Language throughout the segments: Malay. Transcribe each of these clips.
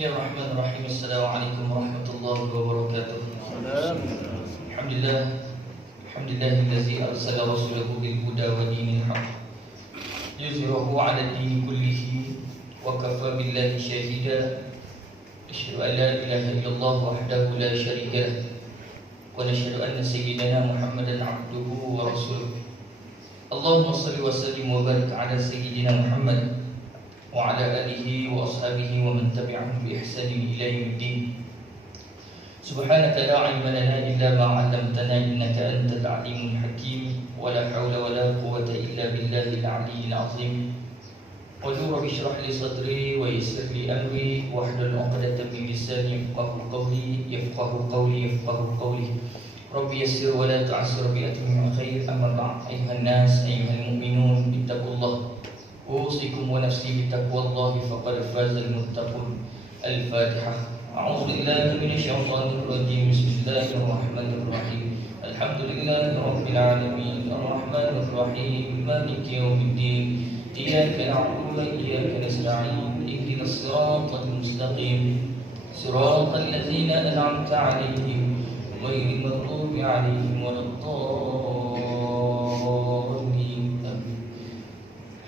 Bismillahirrahmanirrahim. Assalamualaikum warahmatullahi wabarakatuh. Alhamdulillah. Alhamdulillahillazi arsala rasulahu bil huda wa dinil haqq yuzhirahu 'ala ad-din kullihi wa kafa billahi shahida. Asyhadu an la ilaha illallah wahdahu la syarika lah wa nashhadu anna sayyidana Muhammadan 'abduhu wa rasuluh. Allahumma shalli wa sallim wa barik 'ala sayyidina Muhammad wa ala alihi wa ashabihi wa man tabi'ahum bi ihsanin ila yaumiddin. Subhanaka la 'ilma lana illa ma 'allamtana innaka antal 'alimul hakim wa la hawla wa la quwwata illa billahil 'aliyyil 'azim. Qul rabbi shrah li sadri wa yassir li amri wahlul 'uqdatam min lisani yafqahu qawli. Rabbi yassir wa la tu'assir bi atmim khair. Amma ba'd, ayuhan nas ayyuhal mu'minun ittaqullah. أوصيكم ونفسي بتقوى الله فقد فاز المتقون. الفاتحة. أعوذ بالله من الشيطان الرجيم. بسم الله الرحمن الرحيم. الحمد لله رب العالمين الرحمن الرحيم مالك يوم الدين إياك نعبد وإياك نستعين اهدنا الصراط المستقيم صراط الذين أنعمت عليهم غير المغضوب عليهم ولا الضالين.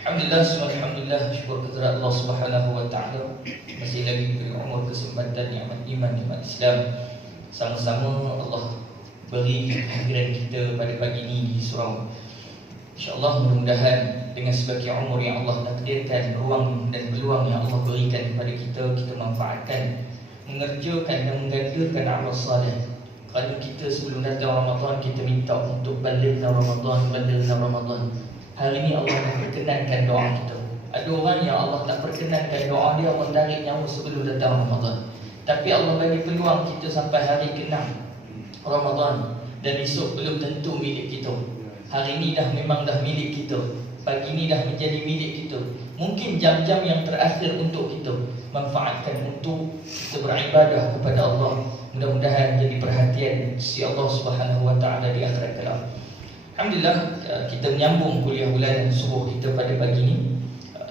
Alhamdulillah, alhamdulillah, syukur kepada Allah Subhanahu wa taala masih lagi diberi umur, kesempatan, nikmat iman, nikmat Islam. Sama-sama Allah beri kehadiran kita pada pagi ini di surau. Insya-Allah mudah-mudahan dengan sebagai umur yang Allah takdirkan, ruang dan peluang yang Allah berikan kepada kita, kita manfaatkan, mengerjakan dan menggandakan amal saleh. Kalau kita sebelum datang Ramadan kita minta untuk balighna Ramadan. Hari ini Allah nak perkenankan doa kita. Ada orang yang Allah tak perkenankan doa dia, menarik nyawa sebelum datang Ramadan. Tapi Allah bagi peluang kita sampai hari ke-6 Ramadan. Dan esok belum tentu milik kita. Hari ini memang dah milik kita. Pagi ini dah menjadi milik kita. Mungkin jam-jam yang terakhir untuk kita manfaatkan untuk kita beribadah kepada Allah. Mudah-mudahan jadi perhatian si Allah Subhanahu wa taala di akhirat kelak. Alhamdulillah, kita menyambung kuliah bulanan subuh kita pada pagi ini.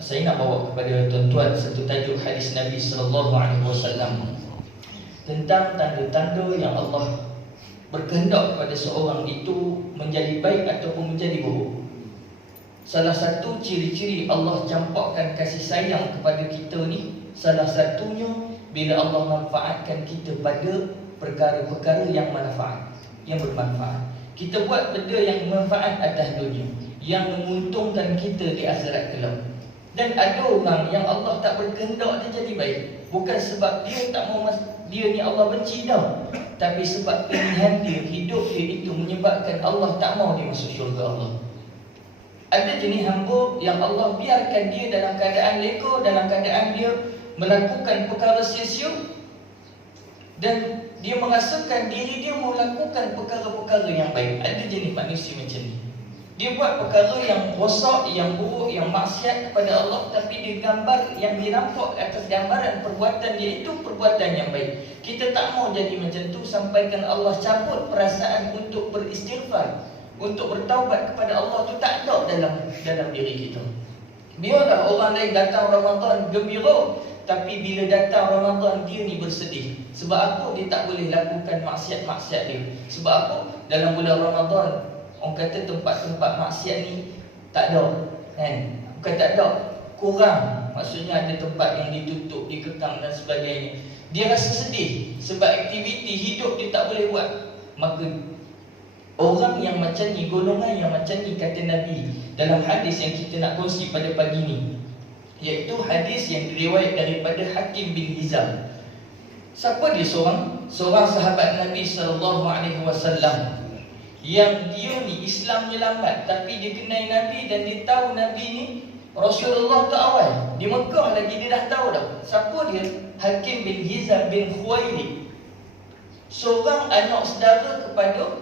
Saya nak bawa kepada tuan-tuan satu tajuk hadis Nabi sallallahu alaihi wasallam tentang tanda-tanda yang Allah berkehendak pada seorang itu menjadi baik ataupun menjadi buruk. Salah satu ciri-ciri Allah campakkan kasih sayang kepada kita ni, salah satunya bila Allah manfaatkan kita pada perkara-perkara yang manfaat, yang bermanfaat. Kita buat benda yang bermanfaat atas dunia, yang menguntungkan kita di akhirat kelak. Dan ada orang yang Allah tak berkehendak dia jadi baik, bukan sebab dia tak mau dia ni Allah benci dah, tapi sebab pilihan dia, hidup dia itu menyebabkan Allah tak mau dia masuk syurga Allah. Ada jenis hamba yang Allah biarkan dia dalam keadaan leka, dalam keadaan dia melakukan perkara sia-sia, dan dia merasakan diri dia melakukan perkara-perkara yang baik. Ada jenis manusia macam ni. Dia buat perkara yang rosak, yang buruk, yang maksiat kepada Allah, tapi dia gambar yang dinampak atas gambaran perbuatan dia itu perbuatan yang baik. Kita tak mau jadi macam tu, sampaikan Allah cabut perasaan untuk beristighfar, untuk bertaubat kepada Allah tu tak ada dalam diri kita. Biarlah orang lain datang Ramadan gembira, tapi bila datang Ramadan dia ni bersedih. Sebab apa dia tak boleh lakukan maksiat-maksiat dia? Sebab apa? Dalam bulan Ramadan orang kata tempat-tempat maksiat ni tak ada, kan? Bukan tak ada, kurang. Maksudnya ada tempat yang ditutup, dikekang dan sebagainya. Dia rasa sedih sebab aktiviti hidup dia tak boleh buat. Maka orang yang macam ni, golongan yang macam ni, kata Nabi dalam hadis yang kita nak kongsi pada pagi ni, iaitu hadis yang diriwayat daripada Hakim bin Hizam. Siapa dia? Seorang sahabat Nabi sallallahu alaihi wasallam yang dia ni Islamnya lambat, tapi dia kenal Nabi dan dia tahu Nabi ni Rasulullah tu awal. Di Mekah lagi dia dah tahu dah. Siapa dia? Hakim bin Hizam bin Khuwailid. Seorang anak saudara kepada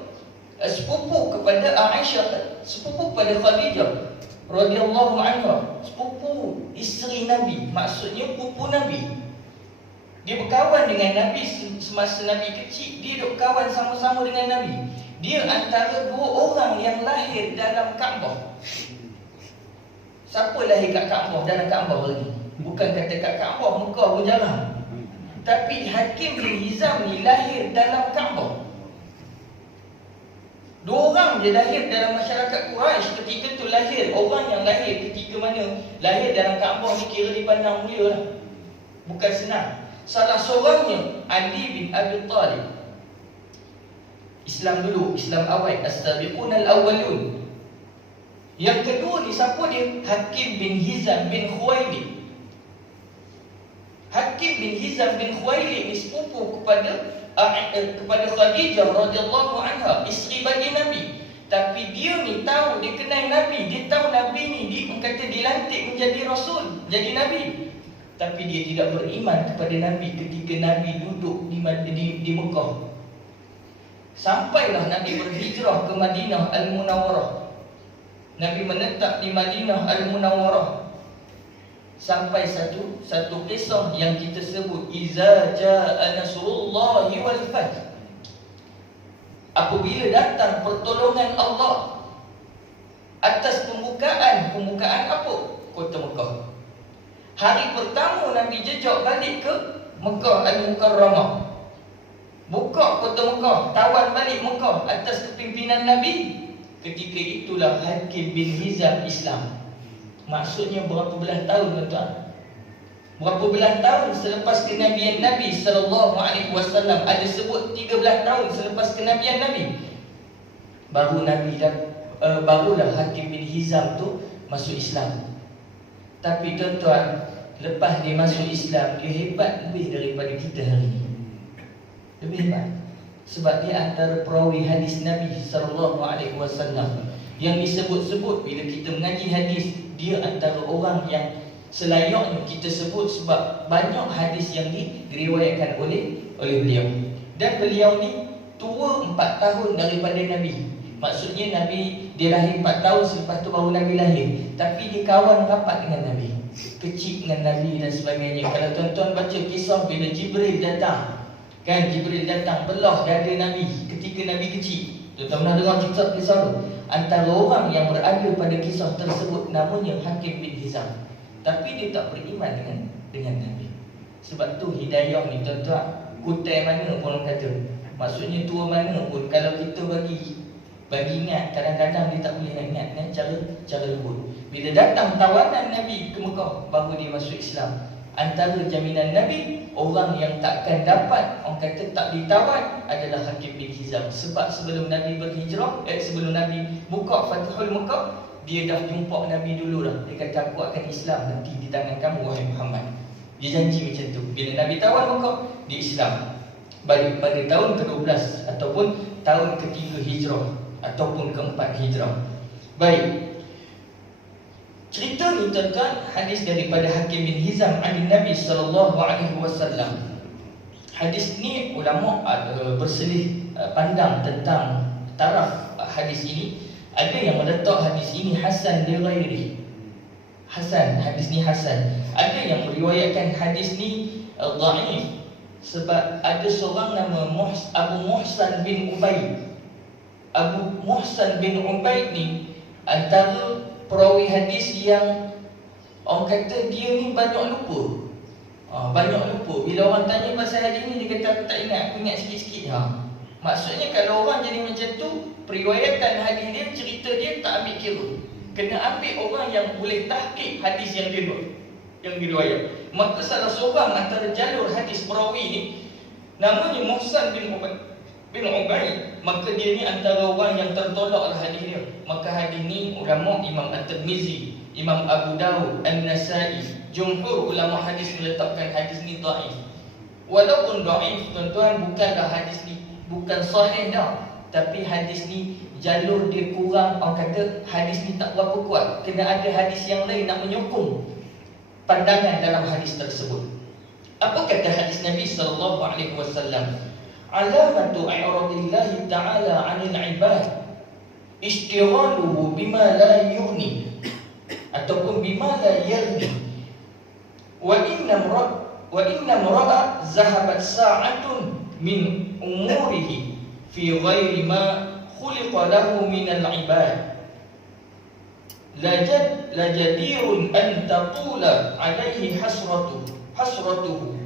sepupu kepada Aisyah, sepupu kepada Khadijah radhiyallahu anha, sepupu isteri Nabi, maksudnya pupu Nabi. Dia berkawan dengan Nabi semasa Nabi kecil, dia duk kawan sama-sama dengan Nabi. Dia antara dua orang yang lahir dalam Kaabah. Siapa lahir kat Kaabah, dalam Kaabah lagi? Bukan kata kat Kaabah, Mekah pun jarang. Tapi Hakim bin Hizam ni lahir dalam Kaabah. Dua orang je lahir dalam masyarakat Quraisy ketika tu lahir. Orang yang lahir ketika mana lahir dalam Kaabah ni kira dipandang mulia lah. Bukan senang. Salah seorangnya Ali bin Abi Talib. Islam dulu, Islam awal, as-sabiqun al-awwalun. Yang kedua ni siapa dia? Hakim bin Hizam bin Khuwailid. Hakim bin Hizam bin Khuwailid ni sepupu kepada Khadijah radhiyallahu anha, isteri bagi Nabi. Tapi dia ni tahu, dia kenal Nabi, dia tahu Nabi ni dia kata dilantik menjadi rasul, jadi Nabi. Tapi dia tidak beriman kepada Nabi ketika Nabi duduk di Mekah. Sampailah Nabi berhijrah ke Madinah Al-Munawwarah. Nabi menetap di Madinah Al-Munawwarah. Sampai satu kisah yang kita sebut iza jaa nasrullahi wal fath. Apabila datang pertolongan Allah atas pembukaan apa? Kota Mekah. Hari pertama Nabi jejak balik ke Mekah Al-Mukarramah. Buka kota Mekah, tawan balik Mekah atas kepimpinan Nabi. Ketika itulah Hakim bin Hizam Islam. Maksudnya berapa belas tahun tuan-tuan? Berapa belas tahun selepas kenabian Nabi SAW? Ada sebut 13 tahun selepas kenabian Nabi. Barulah Hakim bin Hizam tu masuk Islam. Tapi tuan-tuan, lepas dia masuk Islam, dia hebat lebih daripada kita hari ini. Lebih hebat. Sebab dia antara perawi hadis Nabi SAW yang disebut-sebut bila kita mengaji hadis. Dia antara orang yang selayaknya kita sebut sebab banyak hadis yang diriwayatkan oleh beliau. Dan beliau ni tua 4 tahun daripada Nabi. Maksudnya Nabi dia lahir 4 tahun, selepas tu baru Nabi lahir. Tapi dia kawan rapat dengan Nabi, kecil dengan Nabi dan sebagainya. Kalau tuan-tuan baca kisah bila Jibril datang, kan, Jibril datang belah dada Nabi ketika Nabi kecil. Tuan-tuan pernah dengar kisah tu? Antara orang yang berada pada kisah tersebut namanya Hakim bin Hizam. Tapi dia tak beriman dengan Nabi. Sebab tu hidayah ni tuan-tuan, kutai mana pun orang kata, maksudnya tua mana pun, kalau kita bagi ingat, kadang-kadang dia tak boleh ingat kan, cara lembut. Bila datang tawanan Nabi ke Mekah, baru dia masuk Islam. Antara jaminan Nabi, orang yang takkan dapat, orang kata tak ditawan, adalah Hakim bin Hizam. Sebab sebelum Nabi berhijrah, sebelum Nabi buka Fathul Mekah, dia dah jumpa Nabi dulu dah. Dia kata, aku akan Islam nanti di tangan kamu wahai Muhammad. Dia janji macam tu. Bila Nabi tawan Mekah, dia Islam. Balik pada tahun ke-12 ataupun tahun ke-3 hijrah ataupun ke-4 hijrah. Baik. Cerita ni tuan-tuan, hadis daripada Hakim bin Hizam an Nabi SAW. Hadis ni ulama berselisih pandang tentang taraf hadis ini. Ada yang meletak hadis ini hasan li ghairi. Hasan, hadis ni hasan. Ada yang meriwayatkan hadis ni dhaif sebab ada seorang nama Abu Muhsan bin Ubaid. Abu Muhsan bin Ubaid ni antara perawi hadis yang orang kata dia ni banyak lupa. Banyak lupa. Bila orang tanya pasal hadis ni, dia kata aku tak ingat, aku ingat sikit-sikit. Maksudnya kalau orang jadi macam tu, periwayatan hadis dia, cerita dia tak ambil kira. Kena ambil orang yang boleh tahqiq hadis yang diriwayat. Maka salah seorang antara jalur hadis perawi ni namanya Muhsan bin Ubaid. Maka dia ni antara orang yang tertolak hadis dia. Maka hadis ni ulama Imam At-Tirmizi, Imam Abu Dawud, An-Nasai, jumhur ulama hadis meletakkan hadis ni dhaif. Walaupun dhaif tuan-tuan, bukanlah hadis ni bukan sahih dah, tapi hadis ni jalur dia kurang. Orang kata hadis ni tak berapa kuat. Kena ada hadis yang lain nak menyokong pandangan dalam hadis tersebut. Apa kata hadis Nabi SAW? Alamatu i'radillahi ta'ala 'anil 'ibad istighaluhu bima la yughni ataupun bima la yaghni wa inna mra'a zahabat sa'atun min umurihi fi ghairi ma khuliqa lahu min al-'ibad la jadirun an tatula 'alayhi hasratuhu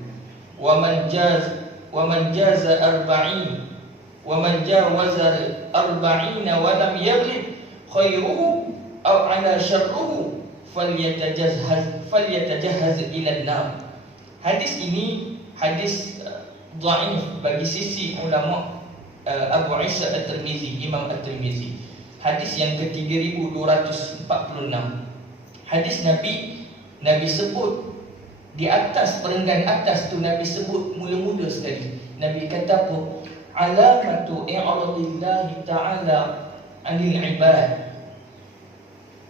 wa man jaza arba'in wa man jawaza arba'ina wa lam yaghlib khairuhu aw ala syarruhu falyatajahhaz ila an-nar. Hadis ini hadis dhaif bagi sisi ulama Abu Isa At-Tirmizi, Imam At-Tirmizi. Hadis yang ke-3246. Hadis Nabi sebut di atas, perenggan atas tu Nabi sebut mula-mula sekali. Nabi kata apa? Alamatu i'radillahi ta'ala 'anil ibad,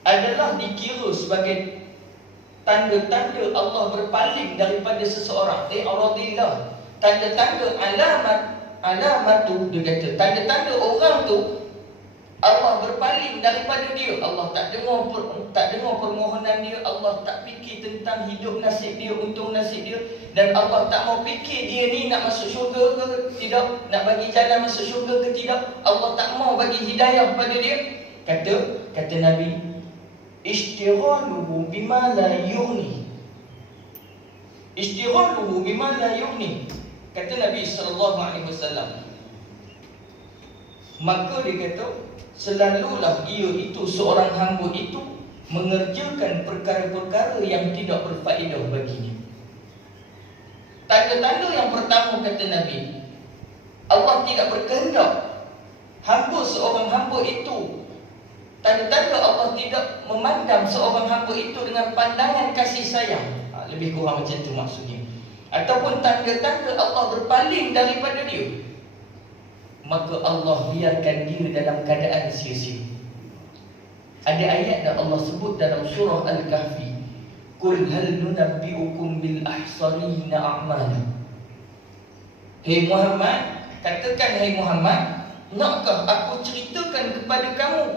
adalah dikira sebagai tanda-tanda Allah berpaling daripada seseorang. I'radillah, tanda-tanda alamatu, dia kata tanda-tanda orang tu Allah berpaling daripada dia. Allah tak dengar permohonan dia. Allah tak fikir tentang hidup nasib dia, untung nasib dia. Dan Allah tak mau fikir dia ni nak masuk syurga ke tidak, nak bagi jalan masuk syurga ke tidak. Allah tak mau bagi hidayah pada dia. Kata Nabi, istighaluhu bima la yughni. Istighaluhu bima la yughni. Kata Nabi SAW, maka dia kata, selalulah ia itu, seorang hamba itu mengerjakan perkara-perkara yang tidak berfaedah baginya. Tanda-tanda yang pertama, kata Nabi, Allah tidak berkehendak seorang hamba itu. Tanda-tanda Allah tidak memandang seorang hamba itu dengan pandangan kasih sayang. Lebih kurang macam tu maksudnya. Ataupun tanda-tanda Allah berpaling daripada dia, maka Allah biarkan dia dalam keadaan sia-sia. Ada ayat yang Allah sebut dalam surah Al-Kahfi, Qul hal nunabbi'ukum bil ahsarina a'mala. Hei Muhammad, katakan hai Muhammad, nakkah aku ceritakan kepada kamu,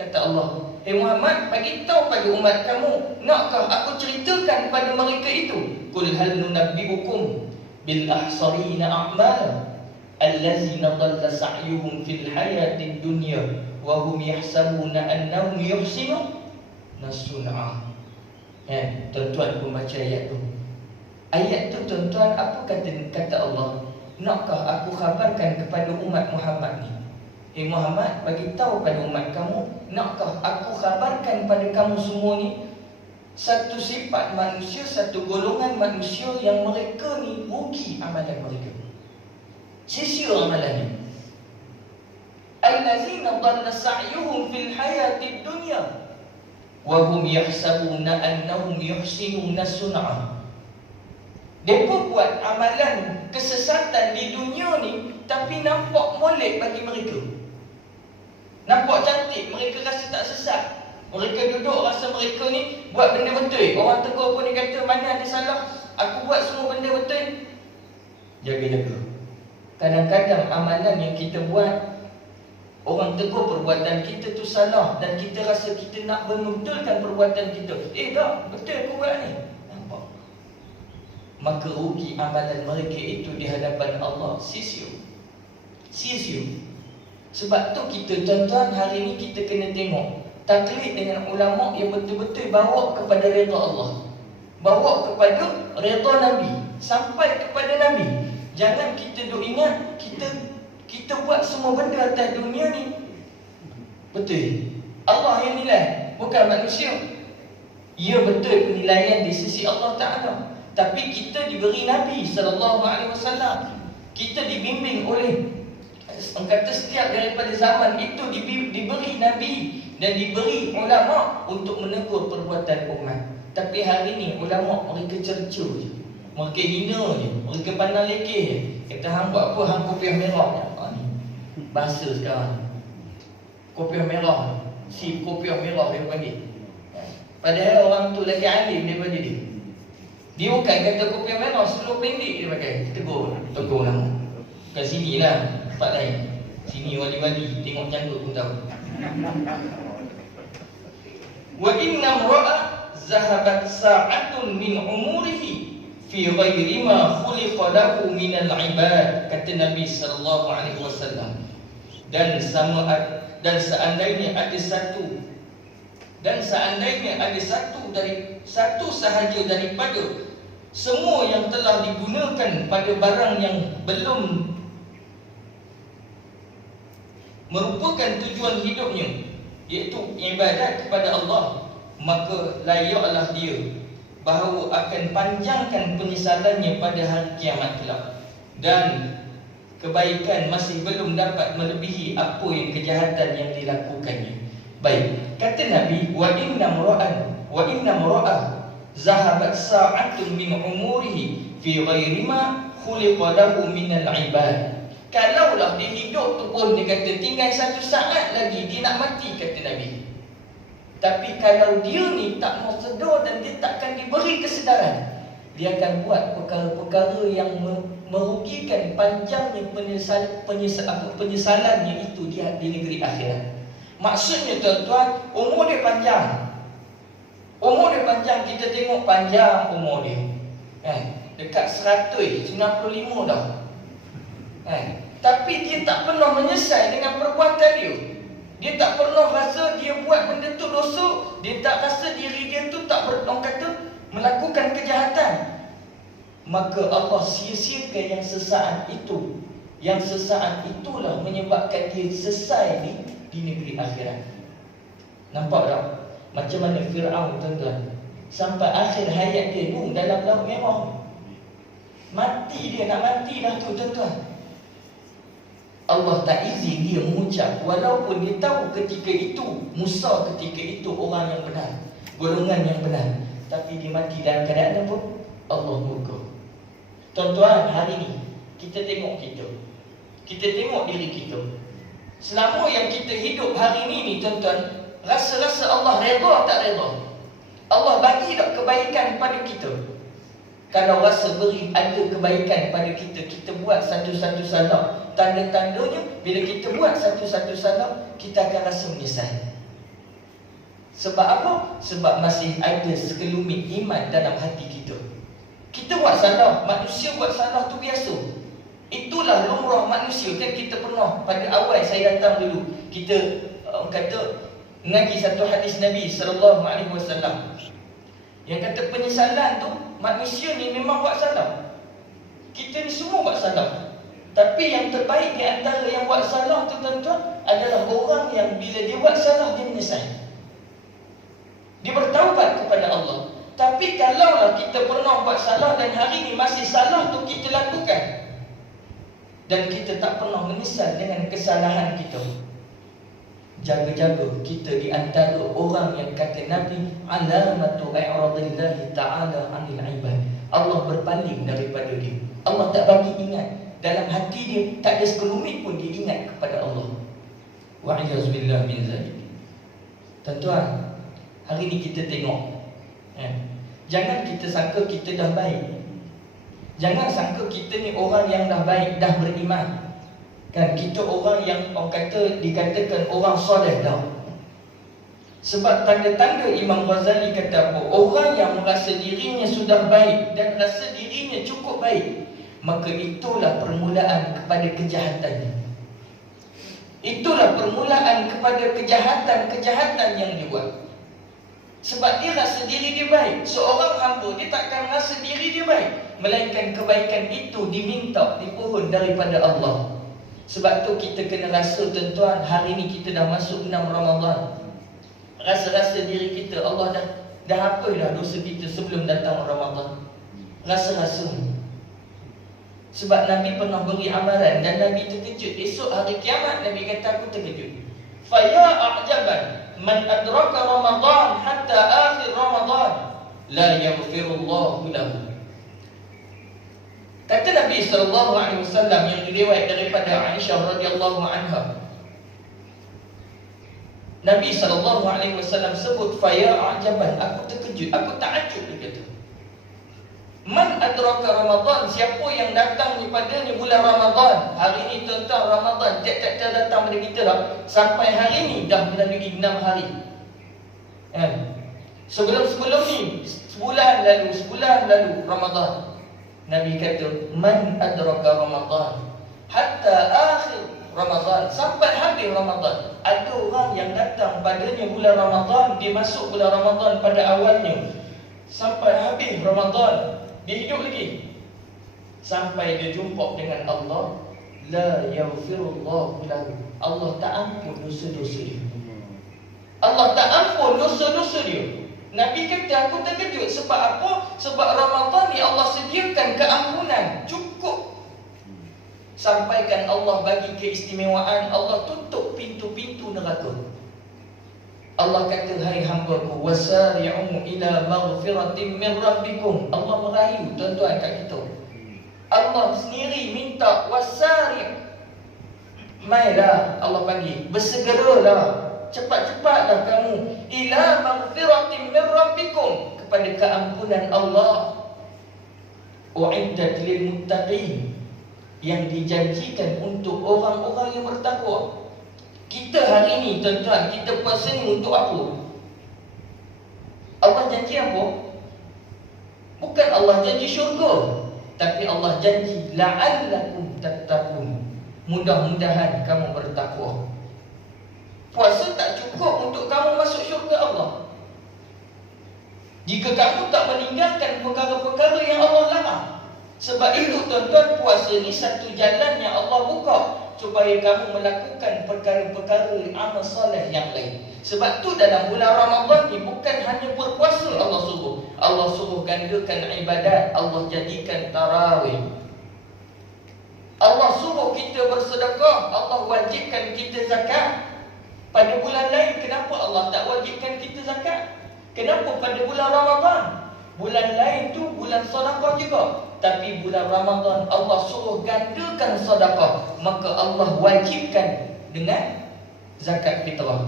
kata Allah, hei Muhammad, bagi tahu pada umat kamu, nakkah aku ceritakan kepada mereka itu? Qul hal nunabbi'ukum bil ahsarina a'mala allazina dhalla sa'yuhum fil hayatid dunya wa hum yahsabuna annahum yuhsinuna sun'a. Tuan-tuan pun baca ayat tu. Ayat tu tuan-tuan, apa kata Allah? Nakkah aku khabarkan kepada umat Muhammad ni? Hei Muhammad, bagi tahu pada umat kamu, nakkah aku khabarkan pada kamu semua ni satu sifat manusia, satu golongan manusia yang mereka ni rugi amalan mereka, sia-sia amalannya. Allazina dhalla sa'yuhum fil hayatid dunya wa hum yahsabuna annahum yuhsinuna sun'a. Mereka buat amalan kesesatan di dunia ni, tapi nampak molek bagi mereka, nampak cantik, mereka rasa tak sesat. Mereka duduk rasa mereka ni buat benda betul. Orang tegur pun dia kata, mana ada salah, aku buat semua benda betul. Jaga-jaga. Kadang-kadang amalan yang kita buat, orang tegur perbuatan kita tu salah, dan kita rasa kita nak benutulkan perbuatan kita. Tak, betul aku buat ni. Nampak? Maka rugi amalan mereka itu di hadapan Allah. Sia-sia. Sebab tu kita, tuan-tuan, hari ni kita kena tengok taklid dengan ulama yang betul-betul bawa kepada redha Allah, bawa kepada redha Nabi, sampai kepada Nabi. Jangan kita duk ingat kita buat semua benda atas dunia ni betul. Allah yang nilai, bukan manusia. Ya, betul penilaian di sisi Allah Ta'ala, tapi kita diberi Nabi SAW. Kita dibimbing oleh, kata setiap daripada zaman itu diberi Nabi dan diberi ulama untuk menegur perbuatan umat. Tapi hari ni ulama mereka cerca je, mereka hina je, mereka pandang lekeh je. Kata hang buat apa, hang kopiah merah ni. Bahasa sekarang, kopiah merah, si kopiah merah dia panggil. Padahal orang tu lagi alim daripada dia. Dia bukan kata kopiah merah, seluruh pendek dia pakai. Tegur nama. Kat sini lah, tempat lain. Sini wali-wali, tengok janggut pun tahu. Wa inna ra'a zahabat sa'atun min umurihi fi ghairi ma khuliqa lahu min al-ibad, kata Nabi SAW. Dan seandainya ada satu sahaja daripada Semua yang telah digunakan pada barang yang belum merupakan tujuan hidupnya, iaitu ibadat kepada Allah, maka layaklah dia bahawa akan panjangkan penyesalannya pada hari kiamat kelak, dan kebaikan masih belum dapat melebihi apa yang kejahatan yang dilakukannya. Baik, kata Nabi, wa inna mura'ah zahabat sa'atun min umurihi fi ghairi ma khuliqa lahu minal ibad. Kalaulah dia hidup tu pun dia kata tinggal 1 saat lagi dia nak mati, kata Nabi. Tapi kalau dia ni tak mau sedar dan dia takkan diberi kesedaran, dia akan buat perkara-perkara yang merugikan panjangnya penyesalannya itu di negeri akhirat. Maksudnya tuan-tuan, umur dia panjang. Umur dia panjang, kita tengok panjang umur dia. Dekat 195 dah. Tapi dia tak pernah menyesal dengan perbuatan dia. Dia tak pernah rasa dia buat benda tu dosa. Dia tak rasa diri dia tu tak melakukan kejahatan. Maka Allah sia-siakan yang sesaat itu. Yang sesaat itulah menyebabkan dia selesai di negeri akhirat. Nampak tak? Macam mana Fir'aun, tuan-tuan, sampai akhir hayat dia dalam laut merah. Mati dia, nak mati dah tu, tuan-tuan. Allah tak izin dia mengucap, walaupun dia tahu ketika itu Musa ketika itu orang yang benar, golongan yang benar, tapi dia mati dalam keadaan apa? Allah murka. Tuan-tuan, hari ni kita tengok kita tengok diri kita. Selama yang kita hidup hari ni tuan-tuan, rasa-rasa Allah redha tak redha? Allah bagi tak kebaikan pada kita? Kalau rasa ada kebaikan pada kita, kita buat satu-satu salah, tanda-tandanya bila kita buat satu-satu salah, kita akan rasa menyesal. Sebab apa? Sebab masih ada sekelumit iman dalam hati kita. Kita buat salah, manusia buat salah tu biasa. Itulah lumrah manusia. Kan kita pernah pada awal saya datang dulu, kita kata mengaji satu hadis Nabi SAW yang kata penyesalan tu, manusia ni memang buat salah. Kita ni semua buat salah. Tapi yang terbaik di antara yang buat salah tu, tuan-tuan, adalah orang yang bila dia buat salah dia menyesal, dia bertaubat kepada Allah. Tapi kalaulah kita pernah buat salah dan hari ni masih salah tu kita lakukan, dan kita tak pernah menyesal dengan kesalahan kita, jaga-jaga kita di antara orang yang kata Nabi, alamatu i'radillahi ta'ala 'anil 'ibad. Allah berpaling daripada dia. Allah tak bagi ingat. Dalam hati dia tak ada sekelumit pun dia ingat kepada Allah. Wa'iyazbillah min zalik. Tuan-tuan, hari ni kita tengok, jangan kita sangka kita dah baik. Jangan sangka kita ni orang yang dah baik, dah beriman. Kan kita orang yang dikatakan orang soleh dah. Sebab tanda-tanda Imam Ghazali kata apa? Orang yang merasa dirinya sudah baik dan rasa dirinya cukup baik, maka itulah permulaan kepada kejahatannya. Itulah permulaan kepada kejahatan-kejahatan yang dia buat. Sebab dia rasa diri dia baik. Seorang hamba dia takkan rasa diri dia baik, melainkan kebaikan itu diminta, dipohon daripada Allah. Sebab tu kita kena rasa, tuan-tuan, hari ni kita dah masuk 6 Ramadan. Rasa-rasa diri kita, Allah dah apa dah dosa kita sebelum datang Ramadan. Rasa-rasa. Sebab Nabi pernah beri amaran dan Nabi terkejut. Esok hari kiamat Nabi kata aku terkejut. Faya a'jaban man adraka Ramadan hatta akhir Ramadan la yaghfirullahu lahu. Kata Nabi SAW yang diriwayat daripada Aisyah radhiyallahu anha, Nabi SAW sebut faya a'jaban, aku terkejut, aku takjub, dia kata. Man adraka Ramadan, siapa yang datang daripadanya bulan Ramadan. Hari ni tuan-tuan Ramadan tiap-tiap datang pada kita dah. Sampai hari ni dah melalui 6 hari. Sebelum ni sebulan lalu Ramadan. Nabi kata man adraka Ramadan hatta akhir Ramadan, sampai habis Ramadan. Ada orang yang datang padanya bulan Ramadan, dia masuk bulan Ramadan pada awalnya sampai habis Ramadan, Dia hidup lagi sampai dia jumpa dengan Allah. La yaghfirullahu lahu. Allah tak ampun dosa-dosa dia. Allah tak ampun dosa-dosa dia. Nabi kata, aku terkejut. Sebab apa? Sebab Ramadan ni Allah sediakan keampunan cukup. Sampaikan Allah bagi keistimewaan, Allah tutup pintu-pintu neraka. Allah kata, hai hamba-Ku, wasari'u ila maghfiratin min rabbikum. Allah merayu tuan-tuan kat kita. Allah sendiri minta wasari'. Mailah, Allah panggil, bersegeralah, cepat-cepatlah kamu ila maghfiratin min rabbikum, kepada keampunan Allah. U'iddat lil muttaqin, yang dijanjikan untuk orang-orang yang bertakwa. Kita hari ni tuan-tuan, kita puasa ni untuk apa? Allah janji apa? Bukan Allah janji syurga, tapi Allah janji la'allakum tattaqun, mudah-mudahan kamu bertakwa. Puasa tak cukup untuk kamu masuk syurga Allah. Jika kamu tak meninggalkan perkara-perkara yang Allah larang. Sebab itu tuan-tuan, puasa ni satu jalan yang Allah buka supaya kamu melakukan perkara-perkara amal soleh yang lain. Sebab tu dalam bulan Ramadan ni bukan hanya berpuasa Allah suruh. Allah suruh gandakan ibadat, Allah jadikan tarawih. Allah suruh kita bersedekah, Allah wajibkan kita zakat. Pada bulan lain kenapa Allah tak wajibkan kita zakat? Kenapa pada bulan Ramadan? Bulan lain tu bulan sedekah juga, tapi bulan Ramadan Allah suruh gandakan sedekah, maka Allah wajibkan dengan zakat fitrah.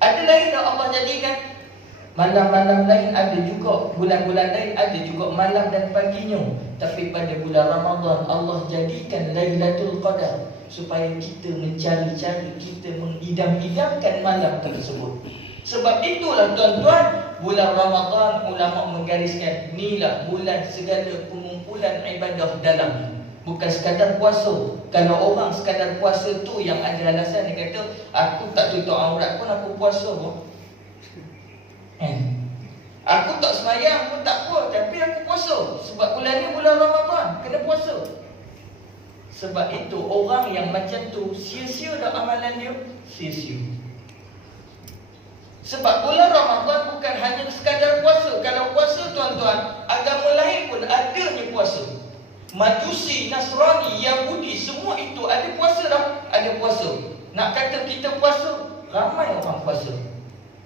Ada lain yang Allah jadikan malam-malam lain, ada juga bulan-bulan lain, ada juga malam dan paginya. Tapi pada bulan Ramadan Allah jadikan Lailatul Qadar, supaya kita mencari-cari, kita mengidam-idamkan malam tersebut. Sebab itulah tuan-tuan, bulan Ramadan ulama menggariskan, inilah bulan segala pengumpulan ibadah dalam. Bukan sekadar puasa. Kalau orang sekadar puasa tu yang ada alasan, dia kata, aku tak tutup aurat pun aku puasa pun. Aku tak sembahyang pun tak apa, tapi aku puasa. Sebab bulan ni bulan Ramadan, kena puasa. Sebab itu orang yang macam tu, sia-sia dah amalan dia, sia-sia. Sebab bulan Ramadan bukan hanya sekadar puasa. Kalau puasa tuan-tuan, agama lain pun adanya puasa. Majusi, Nasrani, Yahudi, semua itu ada puasa dah. Ada puasa. Nak kata kita puasa, ramai orang puasa.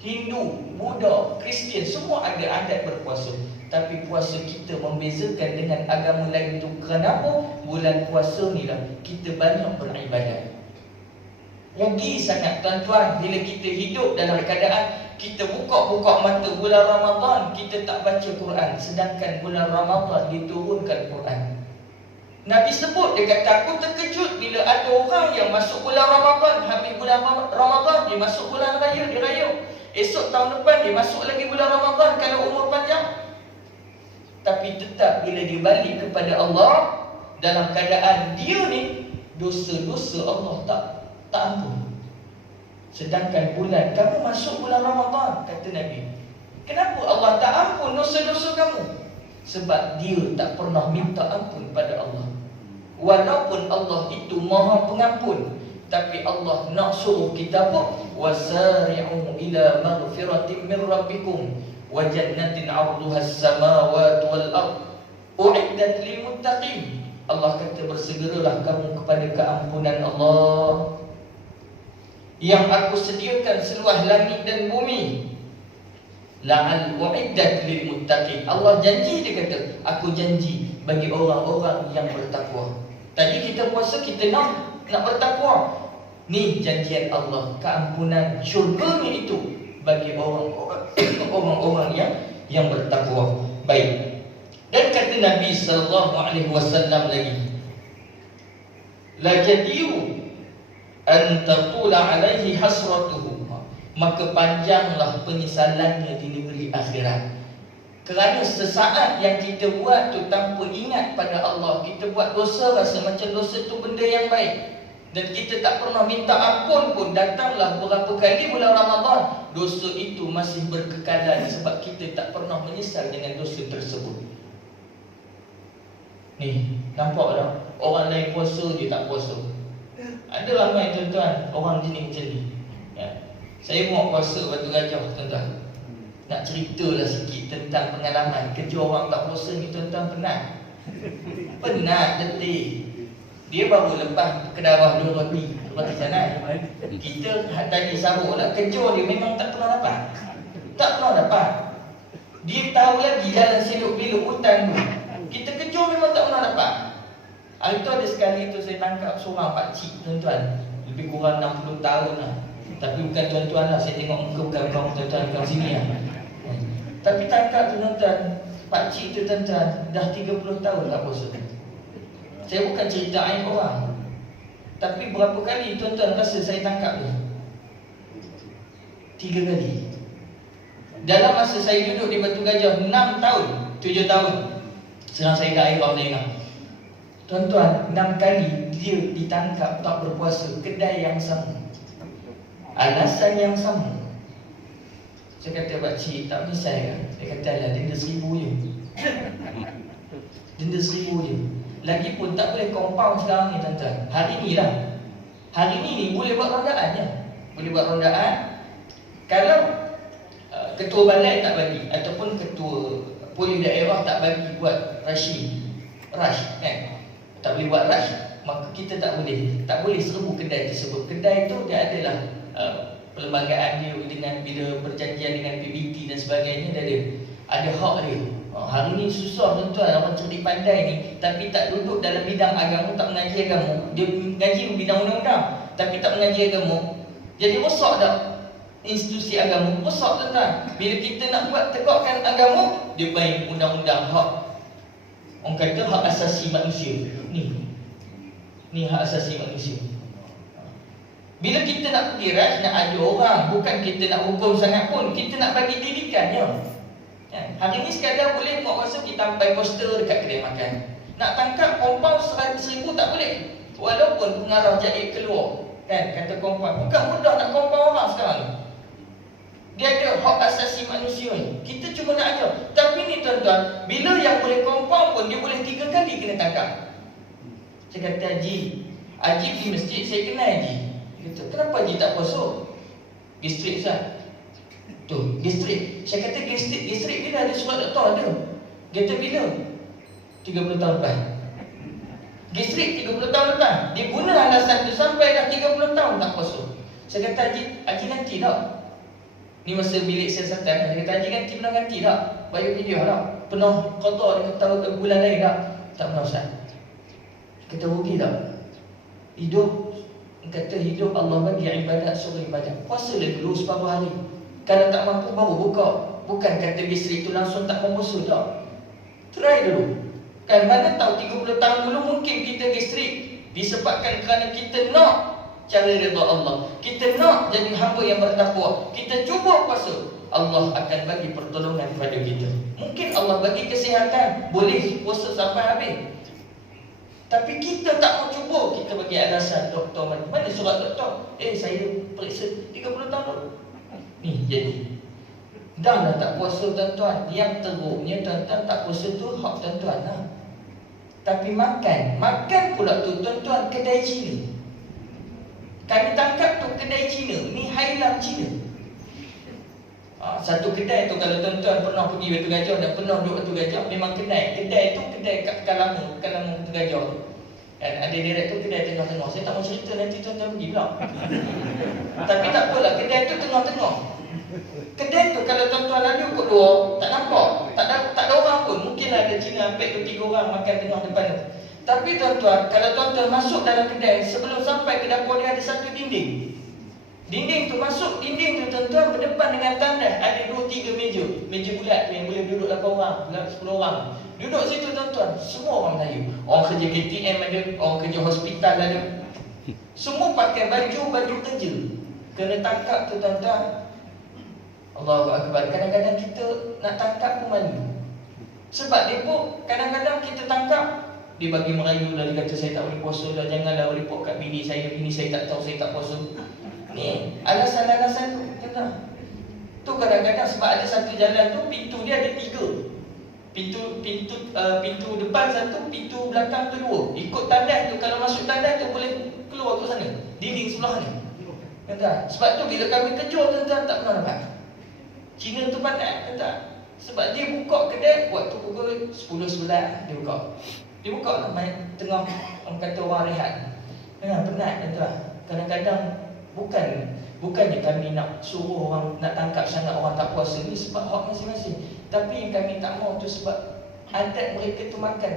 Hindu, Buddha, Kristian, semua ada adat berpuasa. Tapi puasa kita membezakan dengan agama lain itu. Kenapa? Bulan puasa ni lah kita banyak beribadat. Rugi sangat tuan-tuan bila kita hidup dalam keadaan kita buka-buka mata bulan Ramadan, kita tak baca Quran. Sedangkan bulan Ramadan diturunkan Quran. Nabi sebut, dia kata, aku terkejut bila ada orang yang masuk bulan Ramadan, habis bulan Ramadan dia masuk bulan raya, dia raya. Esok tahun depan dia masuk lagi bulan Ramadan kalau umur panjang. Tapi tetap bila dia balik kepada Allah, dalam keadaan dia ni dosa-dosa Allah tak ampun. Sedangkan bulan, kamu masuk bulan Ramadan, kata Nabi, kenapa Allah tak ampun dosa-dosa kamu? Sebab dia tak pernah minta ampun pada Allah. Walaupun Allah itu Maha Pengampun, tapi Allah nak suruh kita apa? Wasari'u ila maghfiratin min rabbikum wa jannatin 'arduha as-samawati wal ard u'iddat lil muttaqin. Allah kata, bersegeralah kamu kepada keampunan Allah yang aku sediakan seluas langit dan bumi. La'al u'iddat lil muttaqin. Allah janji, dia kata, aku janji bagi orang-orang yang bertakwa. Tadi kita puasa, kita nak bertakwa. Ni janjian Allah, keampunan syurga ni itu bagi orang-orang yang bertakwa. Baik. Dan kata Nabi SAW lagi, la jadiu an taqula alaihi hasratuhu, maka panjanglah penyesalannya di negeri akhirat. Kerana sesaat yang kita buat tu tanpa ingat pada Allah, kita buat dosa, rasa macam dosa tu benda yang baik. Dan kita tak pernah minta ampun pun. Datanglah berapa kali bulan Ramadan, dosa itu masih berkekalan sebab kita tak pernah menyesal dengan dosa tersebut. Ni, nampak tak? Orang lain puasa, dia tak puasa. Ada ramai tuan-tuan orang jenis macam ni ya. Saya mau puasa Batu Gajah tuan-tuan. Nak ceritalah sikit tentang pengalaman kerja orang tak puasa ni tuan-tuan. Penat letih. Dia baru lepas ke darah 2 roti sana. Kita tadi sahur lah, kerja dia memang tak pernah dapat. Tak pernah dapat. Dia tahu lagi jalan selok-belok hutan tu. Kita kerja memang tak pernah dapat. Hari tu ada sekali tu saya tangkap seorang pakcik tuan-tuan, lebih kurang 60 tahun lah. Tapi bukan tuan-tuan lah, saya tengok muka bukan kaum tuan-tuan kat sini lah. Tapi tangkap tu tuan-tuan, pakcik tu tuan-tuan dah 30 tahun tak puasa. Saya bukan cerita aib orang. Tapi berapa kali tuan-tuan rasa saya tangkap dia? 3 kali. Dalam masa saya duduk di Batu Gajah 6 tahun, 7 tahun, sekarang saya daerah daerah. Tuan-tuan, 6 kali dia ditangkap tak berpuasa, kedai yang sama, alasan yang sama. Saya kata, pakcik tak menyesal kan? Dia kata, lah denda 1000 je. Denda 1000 je. Lagipun tak boleh compound sekarang ni tuan-tuan. Hari ni lah, hari ni boleh buat rondaan je. Boleh buat rondaan. Kalau ketua balai tak bagi, ataupun ketua polis daerah tak bagi buat rush kan, tak boleh buat rush, maka kita tak boleh serbu kedai tersebut. Kedai tu dia adalah perlembagaan dia dengan bila perjanjian dengan PBT dan sebagainya, dia ada hak dia. Hari ni susah tuan-tuan, orang cerdik pandai ni tapi tak duduk dalam bidang agama, tak mengaji agama. Dia mengaji bidang undang-undang tapi tak mengaji agama. Jadi rosak dah institusi agama, rosak tuan-tuan. Bila kita nak buat tegakkan agama, dia main undang-undang hak. Orang kata hak asasi manusia. Ni hak asasi manusia. Bila kita nak pergi nak ajar orang, bukan kita nak hukum sangat pun, kita nak bagi didikan je. Hari ni sekadar boleh buat kuasa kita sampai poster dekat kedai makan. Nak tangkap compound 100,000 tak boleh. Walaupun pengarah jahit keluar, kan, kata compound. Bukan mudah nak compound orang sekarang ni. Dia ada hak asasi manusia ni. Kita cuma nak ajar. Tapi ni tuan-tuan, bila yang boleh compound pun, dia boleh 3 kali kena tangkap. Saya kata, Haji di masjid, saya kenal Haji. Dia kata, kenapa Haji tak puasa? Gastrik Ustaz. Tu, gastrik. Saya kata gastrik bila ada surat doktor ada. Dia kata bila? 30 tahun lepas. Gastrik 30 tahun lepas. Dia guna alasan tu sampai dah 30 tahun tak puasa. Saya kata, Haji nanti tak? Ni masa bilik siasatan. Saya kata, Haji ganti, pernah ganti tak? Bayar video tak? Pernah qada dengan tahu ke bulan lain tak? Tak pernah Ustaz. Kata, rugi tak? Kata hidup Allah bagi ibadat suruh ibadat. Puasa dulu separuh hari. Kalau tak mampu baru buka. Bukan kata gastrik tu langsung tak mempuasa tak. Try dulu. Kan mana tahu 30 tahun dulu mungkin kita gastrik disebabkan kerana kita nak cari redha Allah. Kita nak jadi hamba yang bertakwa. Kita cuba puasa, Allah akan bagi pertolongan kepada kita. Mungkin Allah bagi kesihatan, boleh puasa sampai habis. Tapi kita tak mau cuba, kita bagi alasan doktor mana surat doktor? Saya periksa 30 tahun dulu. Ni jadi dah tak puasa tuan-tuan. Yang teruknya tuan-tuan tak puasa tu hak tuan-tuan lah. Tapi makan pula tu tuan-tuan kedai Cina. Kami tangkap tu kedai Cina, ni Hailam Cina. Satu kedai tu kalau tuan-tuan pernah pergi Batu Gajah dan pernah duduk Batu Gajah, memang kedai tu kedai kat Kalama Batu Gajah tu. Dan ada direktur kedai tengah-tengah. Saya tak mau cerita, nanti tuan-tuan pergi pula. Tapi tak apalah, kedai tu tengah-tengah. Kedai tu kalau tuan-tuan lalu kot luar, tak nampak, tak ada orang pun. Mungkinlah ada Cina ambil 2-3 orang makan tengah depan tu. Tapi tuan-tuan, kalau tuan-tuan masuk dalam kedai, sebelum sampai ke dapur dia ada satu dinding. Dinding tu masuk, dinding tu tuan-tuan berdepan dengan tandas. Ada 2-3 meja. Meja bulat tu yang boleh duduk 8 orang, 10 orang. Duduk situ tuan-tuan, semua orang Melayu. Orang kerja KTM ada, orang kerja hospital ada. Semua pakai baju kerja. Kena tangkap tu tuan-tuan. Allahu Akbar. Kadang-kadang kita nak tangkap pun malu. Sebab dia pun kadang-kadang kita tangkap, Dia bagi merayu dah, dia kata saya tak boleh puasa dah, janganlah report kat bini saya tak tahu saya tak puasa. Ni alasan-alasan tu kena. Tu kadang-kadang sebab ada satu jalan tu pintu dia ada 3. Pintu depan satu, pintu belakang tu 2. Ikut tandas tu, kalau masuk tandas tu boleh keluar ke sana, dinding sebelah ni. Kata, sebab tu bila kami kejar tuan-tuan tak pernah dapat. Cina tu pandai kata, sebab dia buka kedai waktu pukul 10-11 dia buka. Dia buka lah main tengah orang kata orang rehat. Penat kata. Kadang-kadang bukannya kami nak suruh orang nak tangkap sangat orang tak puasa ni, sebab hak masing-masing. Tapi yang kami tak mau tu sebab adat mereka tu makan.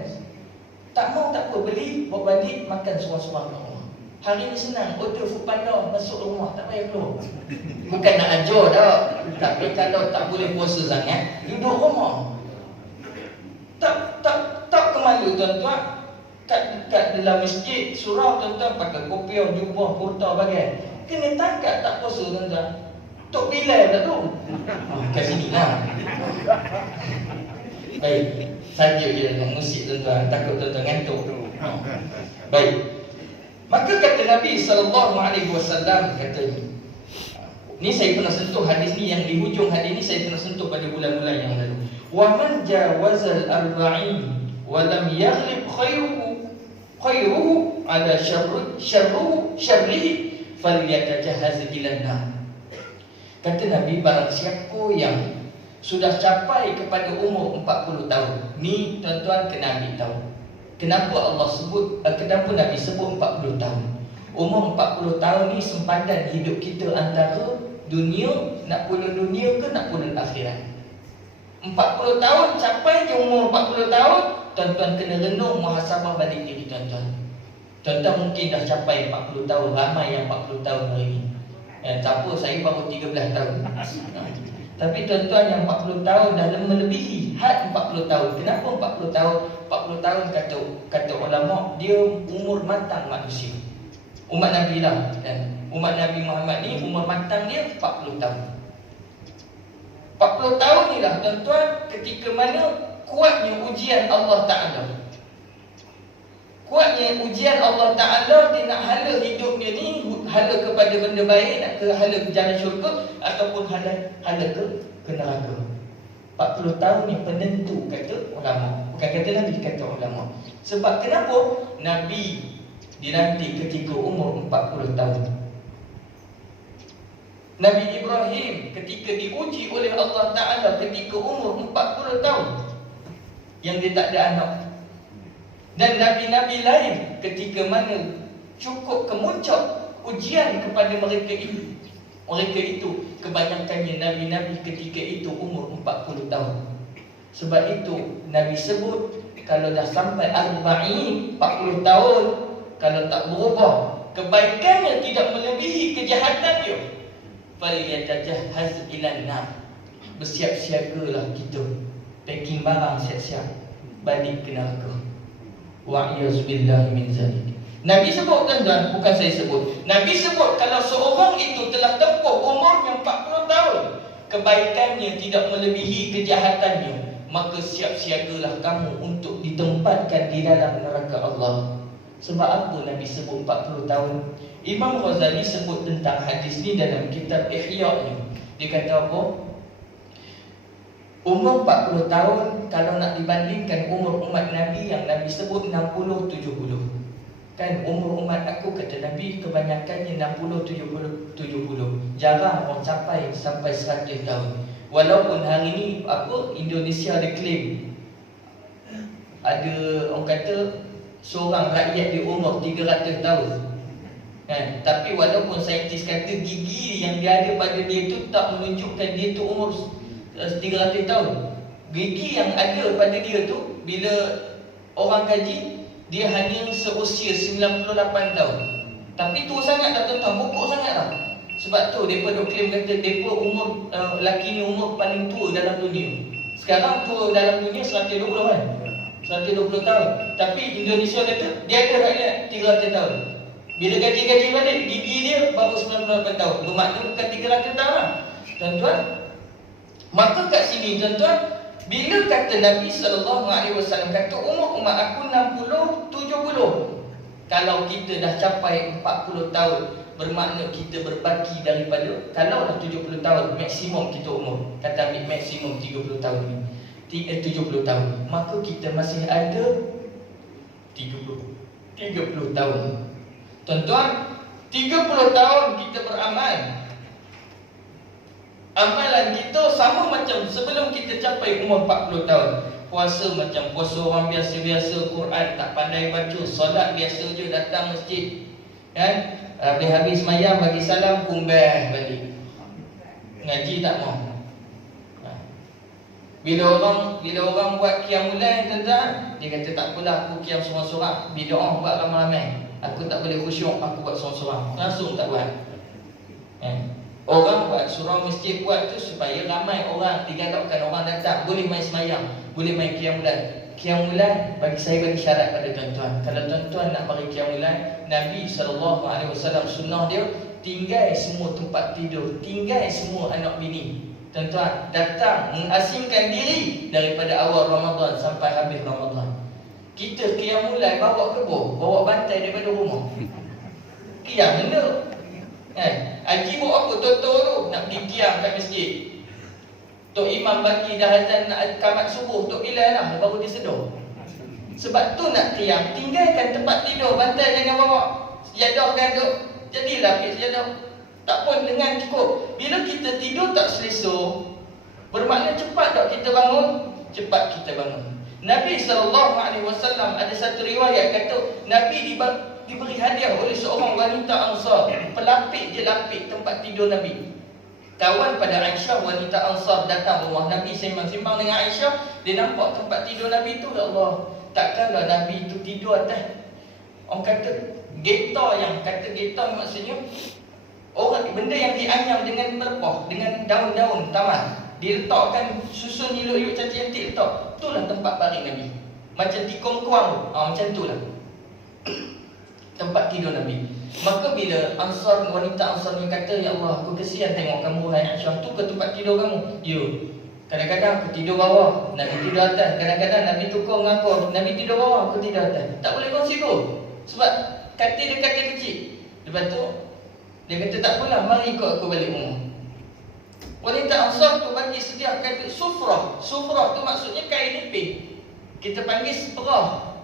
Tak mau tak apa, beli bawa balik makan seorang-seorang kat rumah. Hari ni senang, order food panda masuk rumah, tak payah keluar. Bukan nak ajar dah, tapi kalau tak boleh puasa sangat, duduk rumah. Tak kemalu tuan-tuan. Kat dalam masjid, surau tuan-tuan pakai kopiah, jubah, kurta bagai. Kena tangkap tak puasa tuan-tuan. Tok Bilal tak tu. Kat sini lah. Baik, saja je dengan musik tuan-tuan, takut tuan-tuan ngantuk. Baik. Maka kata Nabi SAW kata ni saya pernah sentuh hadis ni, yang di hujung hadis ni saya pernah sentuh pada bulan-bulan yang lalu. Wa man jawazal arba'in wa lam yaghlib khairuhu ala syarrihi falyatajahhaz ilan nar. Kata Nabi, barang siapa yang sudah capai kepada umur 40 tahun. Ni tuan-tuan kena ambil tahu. Kenapa Allah sebut, kenapa Nabi sebut 40 tahun? Umur 40 tahun ni sempadan hidup kita antara dunia, nak pulang dunia ke nak pulang akhirat. 40 tahun, capai je umur 40 tahun, tuan-tuan kena renung muhasabah balik diri tuan-tuan. Tuan-tuan mungkin dah capai 40 tahun, ramai yang 40 tahun hari ni. Tak apa, saya baru 13 tahun. Tapi tuan-tuan yang 40 tahun dah melebihi had 40 tahun. Kenapa 40 tahun? 40 tahun kata ulama, dia umur matang manusia. Umat Nabi lah kan. Umat Nabi Muhammad ni umur matang dia 40 tahun. 40 tahun ni lah tuan-tuan, ketika mana kuatnya ujian Allah Ta'ala. Kuatnya ujian Allah Ta'ala, dia nak hala hidupnya ni, hala kepada benda baik, nak ke hala ke jalan syurga, ataupun hala ke neraka. 40 tahun ni penentu, kata ulama. Bukan kata Nabi, kata ulama. Sebab kenapa? Nabi dilantik ketika umur 40 tahun. Nabi Ibrahim ketika diuji oleh Allah Ta'ala ketika umur 40 tahun, yang dia tak ada anak. Dan Nabi-Nabi lain ketika mana cukup kemuncak ujian kepada mereka itu. Mereka itu kebanyakannya Nabi-Nabi ketika itu umur 40 tahun. Sebab itu Nabi sebut, kalau dah sampai arba'in, 40 tahun, kalau tak berubah, kebaikannya tidak melebihi kejahatannya, falyatajahhaz ilan nar. Bersiap-siagalah kita, packing barang siap-siap balik ke neraka. Wa'iyazbillahi min zalik. Nabi sebut tuan-tuan, bukan saya sebut. Nabi sebut kalau seorang itu telah tempuh umurnya 40 tahun, kebaikannya tidak melebihi kejahatannya, maka siap-siagalah kamu untuk ditempatkan di dalam neraka Allah. Sebab apa Nabi sebut 40 tahun? Imam Ghazali sebut tentang hadis ni dalam kitab Ihya ni. Dia kata apa? Umur 40 tahun kalau nak dibandingkan umur umat Nabi yang Nabi sebut 60-70. Kan umur umat aku, kata Nabi, kebanyakannya 60-70. Jarang orang capai sampai 100 tahun. Walaupun hari ni Indonesia ada claim, ada orang kata seorang rakyat di umur 300 tahun. Kan? Tapi walaupun saintis kata gigi yang dia ada pada dia tu tak menunjukkan dia tu umur 300 tahun. Gigi yang ada pada dia tu, bila orang kaji, dia hanya seusia 98 tahun. Tapi tua sangat dah tuan-tuan, pokok sangat lah. Sebab tu mereka duk claim kata mereka umur lelaki ni umur paling tua dalam dunia. Sekarang tua dalam dunia 120 kan, 120 tahun. Tapi Indonesia kata dia ada rakyat 300 tahun. Bila gaji-gaji balik, gigi dia baru 98 tahun. Bermakna bukan 300 tahun lah tuan-tuan. Maka kat sini tuan-tuan, Bila kata Nabi SAW kata umur umat aku 60, 70. Kalau kita dah capai 40 tahun, bermakna kita berbaki daripada, kalau dah 70 tahun maksimum kita umur, kata ambil maksimum 30 tahun ni, 70 tahun, maka kita masih ada 30 tahun. Tuan-tuan, 30 tahun kita beramal. Amalan kita sama macam sebelum kita capai umur 40 tahun. Puasa macam puasa orang biasa-biasa, Quran tak pandai baca, solat biasa je, datang masjid, kan? Habis-habis semayang bagi salam, kumbah balik. Ngaji tak mau. Bila orang buat qiyamul lail, tuan-tuan, dia kata tak apalah, aku qiyam seorang-seorang. Bila orang buat ramai-ramai, aku tak boleh khusyuk, aku buat seorang-seorang. Langsung tak buat. Orang buat surau masjid buat tu supaya ramai orang, digalakkan orang datang, boleh main semayang, boleh main qiyamul lail. Qiyamul lail bagi syarat pada tuan-tuan. Kalau tuan-tuan nak bagi qiyamul lail, Nabi SAW sunnah dia, tinggal semua tempat tidur, tinggal semua anak bini. Tuan-tuan, datang mengasingkan diri daripada awal Ramadan sampai habis Ramadan. Kita qiyamul lail bawa kebun, bawa bantai daripada rumah. Qiyam benda. Haji buat apa? Tonton tu nak pergi qiyam kat masjid. Tok Imam bagi dah azan nak qamat subuh, tok Bilal lah baru dia sedar. Sebab tu nak qiyam, tinggalkan tempat tidur, bantai jangan bawa. Sejadah kan tu, jadilah pergi sejadah. Tak pun dengan cukup. Bila kita tidur tak selesa, bermakna cepat tak kita bangun? Cepat kita bangun. Nabi SAW ada satu riwayat kata Nabi diberi hadiah oleh seorang wanita Ansar. Pelapik dia lapik tempat tidur Nabi. Kawan pada Aisyah, wanita Ansar datang rumah Nabi, sembang-sembang dengan Aisyah. Dia nampak tempat tidur Nabi tu, ya Allah, takkanlah Nabi tu tidur atas, orang kata getah, yang kata getah maksudnya orang, benda yang dianyam dengan melepah, dengan daun-daun taman, diletakkan susun elok-elok cantik-cantik letak. Itulah tempat baring Nabi. Macam tikung kuang, macam itulah tempat tidur Nabi. Maka bila wanita Ansar ni kata, ya Allah, aku kesian tengok kamu, hai Aisyah, tu ke tempat tidur kamu? Ya. Kadang-kadang aku tidur bawah, Nabi tidur atas. Kadang-kadang Nabi tukar dengan aku, Nabi tidur bawah, aku tidur atas. Tak boleh kongsi tu, sebab katil dia katil kecil. Lepas tu dia kata tak apalah, mari ikut aku balik rumah. Wanita Ansar tu bagi sedia kata sufrah. Sufrah tu maksudnya kain nipis. Kita panggil seprah.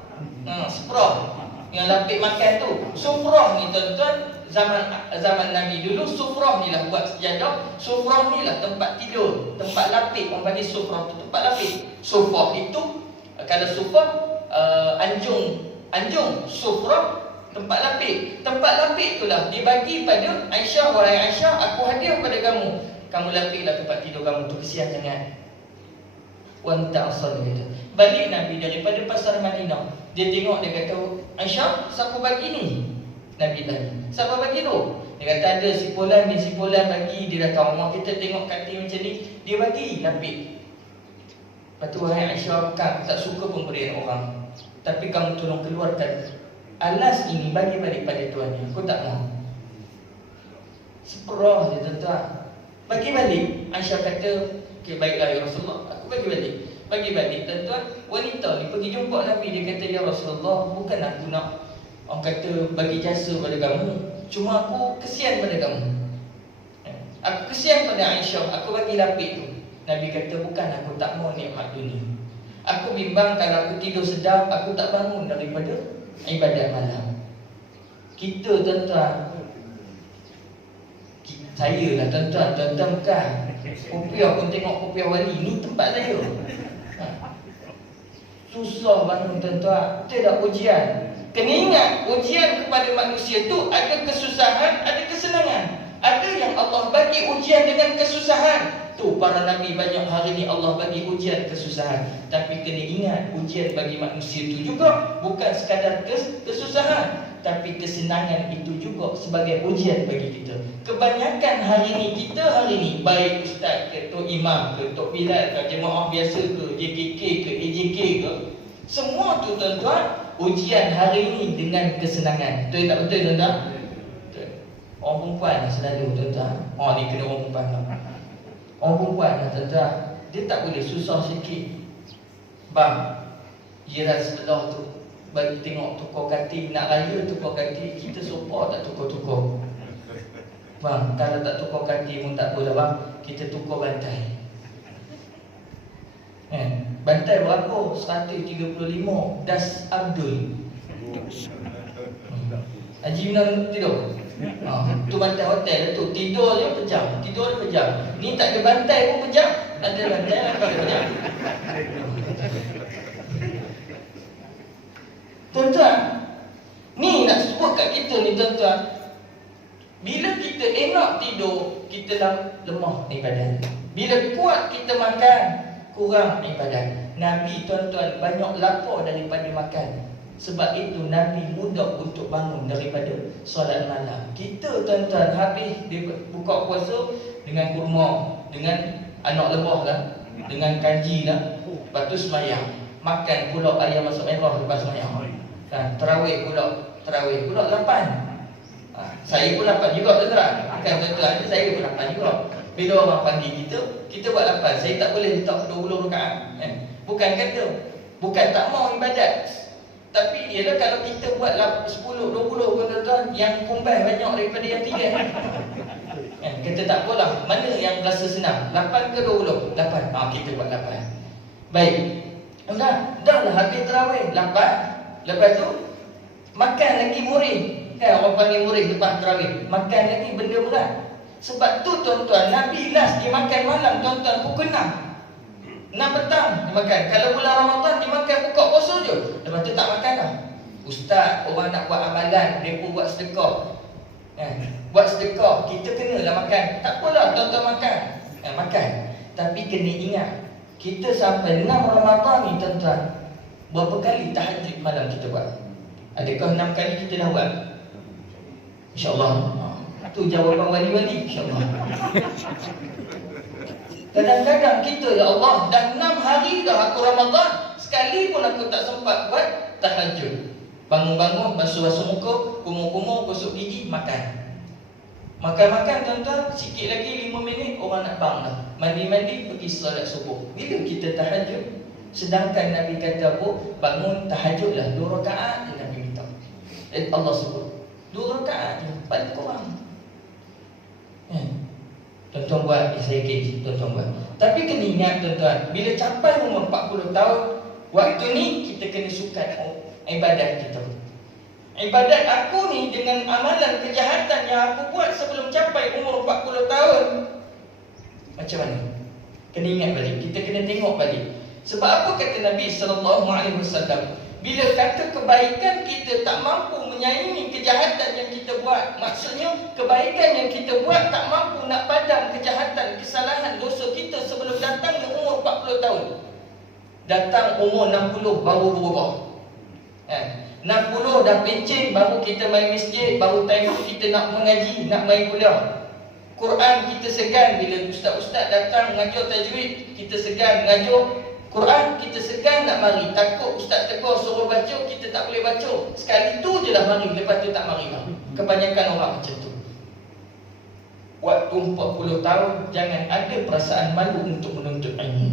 Seprah yang lapik makan tu. Sufrah ni tuan-tuan, zaman Nabi dulu, sufrah ni lah buat sejadah. Sufrah ni lah tempat tidur, tempat lapik. Orang panggil sufrah tu tempat lapik. Sufrah itu, kalau sufrah anjung, sufrah tempat lapik. Tempat lapik itulah dibagi pada Aisyah. Wahai Aisyah, aku hadiah pada kamu. Kamu lapiklah tempat tidur kamu tu, kesian sangat. Wanita Ansar dia kata. Balik Nabi daripada pasar Madinah, dia tengok, dia kata, Aisyah, siapa bagi ni? Nabi tanya, siapa bagi tu? Dia kata ada si Fulan bin si Fulan bagi. Dia datang rumah kita, tengok katil macam ni, dia bagi lapik. Lepas tu, wahai Aisyah, aku tak suka pemberian orang, tapi kamu tolong keluarkan alas ini, bagi balik pada tuannya. Aku tak mau. Seperah dia tuan-tuan, bagi balik. Aisyah kata, okay, baiklah ya Rasulullah, aku bagi balik. Bagi balik tuan-tuan, wanita ni pergi jumpa Nabi. Dia kata, ya Rasulullah, bukan aku nak, orang kata, bagi jasa pada kamu, cuma aku kesian pada kamu. Aku kesian pada Aisyah, aku bagi lapik tu. Nabi kata, bukan aku tak mau nikmat dunia. Aku bimbang kalau aku tidur sedap, aku tak bangun daripada ibadat malam. Kita tuan-tuan, saya lah tuan-tuan bukan kopiah pun tengok kopiah wali, ni tempat saya. Susah bangun tuan-tuan. Itu dah ujian. Kena ingat, ujian kepada manusia tu ada kesusahan, ada kesenangan. Ada yang Allah bagi ujian dengan kesusahan. Tu para Nabi banyak hari ni Allah bagi ujian kesusahan. Tapi kena ingat, ujian bagi manusia tu juga bukan sekadar kesusahan, tapi kesenangan itu juga sebagai ujian bagi kita. Kebanyakan hari ni, kita hari ni, baik ustaz ke, tok imam ke, tok Bilal ke, jemaah biasa ke, JKK ke, AJK ke, semua tu tuan-tuan, ujian hari ni dengan kesenangan. Betul tak betul tuan-tuan? Betul. Orang perempuan selalu tuan-tuan, ni kena orang perempuan lah. Orang perempuan lah tuan-tuan, dia tak boleh susah sikit. Bang, jiran sebelah tu bagi tengok tukar katil, nak raya tukar katil, kita sopa tak tukar-tukar. Bang, kalau tak tukar katil pun tak boleh bang, kita tukar bantai. Bantai berapa? 135 Das Abdul. Haji Yunan tidur. Tu bantai hotel tu, tidur je pejam, tidur je pejam. Ni tak ada bantai pun pejam, ada bantai lagi pejam. Tuan-tuan, ni nak sebut kat kita ni tuan-tuan, bila kita enak tidur, kita lemah ibadat. Bila kuat kita makan, kurang ibadat. Nabi tuan-tuan banyak lapar daripada makan. Sebab itu Nabi mudah untuk bangun daripada solat malam. Kita tuan-tuan habis buka puasa dengan kurma, dengan anak lebah lah, dengan kanji lah, lepas tu semayang. Makan pula ayam masak merah lepas semayang. Terawih pula 8. Saya pun 8 juga tuan-tuan. Bukan tuan-tuan, saya pun 8 juga. Bila orang panggil kita buat 8. Saya tak boleh letak 20 rakaat. Bukan kata, bukan tak mau ibadat, tapi ialah kalau kita buat 10, 20 pun tuan-tuan, yang kumbang banyak daripada yang 3. Kata tak apalah, mana yang rasa senang, 8 ke 20? 8. Kita buat 8. Baik. Dah lah habis terawih 8. Lepas tu makan lagi murid. Orang panggil murid lepas terawih, makan lagi benda berat. Sebab tu tuan-tuan, Nabi last dia makan malam tuan-tuan pukul 6 petang dia makan. Kalau bulan Ramadan dia makan buka puasa je, lepas tu tak makan dah. Ustaz, orang nak buat amalan, mereka buat sedekah. Buat sedekah, kita kenalah makan. Tak apalah tuan-tuan makan. Makan. Tapi kena ingat, kita sampai 6 Ramadan ni tuan-tuan, berapa kali tahajud malam kita buat? Adakah 6 kali kita dah buat? InsyaAllah. Tu jawapan wali-wali, insyaAllah. Kadang-kadang kita, ya Allah, dah 6 hari dah aku Ramadan, sekali pun aku tak sempat buat tahajud. Bangun-bangun, basuh-basuh muka, kumur-kumur, gosok gigi, makan. Makan-makan tuan-tuan, sikit lagi 5 minit orang nak bang dah. Mandi-mandi, pergi solat subuh. Bila kita tahajud? Sedangkan Nabi kata apa? Bangun tahajudlah 2 rakaat je Nabi minta. Allah sebut 2 rakaat je, paling kurang. Tuan-tuan buat, saya kaji, tuan-tuan buat. Tapi kena ingat tuan-tuan, bila capai umur 40 tahun, waktu ni kita kena sukat ibadat kita. Ibadat aku ni dengan amalan kejahatan yang aku buat sebelum capai umur 40 tahun, macam mana? Kena ingat balik, kita kena tengok balik. Sebab apa kata Nabi SAW? Bila kata kebaikan kita tak mampu menyaingi kejahatan yang kita buat, maksudnya kebaikan yang kita buat tak mampu nak padam kejahatan, kesalahan, dosa kita sebelum datangnya umur 40 tahun. Datang umur 60 baru berubah. 60 dah pencen, baru kita main masjid, baru time kita nak mengaji, nak main kuliah. Quran kita segan bila ustaz-ustaz datang mengajar tajwid, kita segan mengajar Quran, kita segan nak mari. Takut ustaz tegur suruh baca, kita tak boleh baca. Sekali tu je lah mari, lepas tu tak mari lah. Kebanyakan orang macam tu. Waktu 40 tahun, jangan ada perasaan malu untuk menuntut ilmu.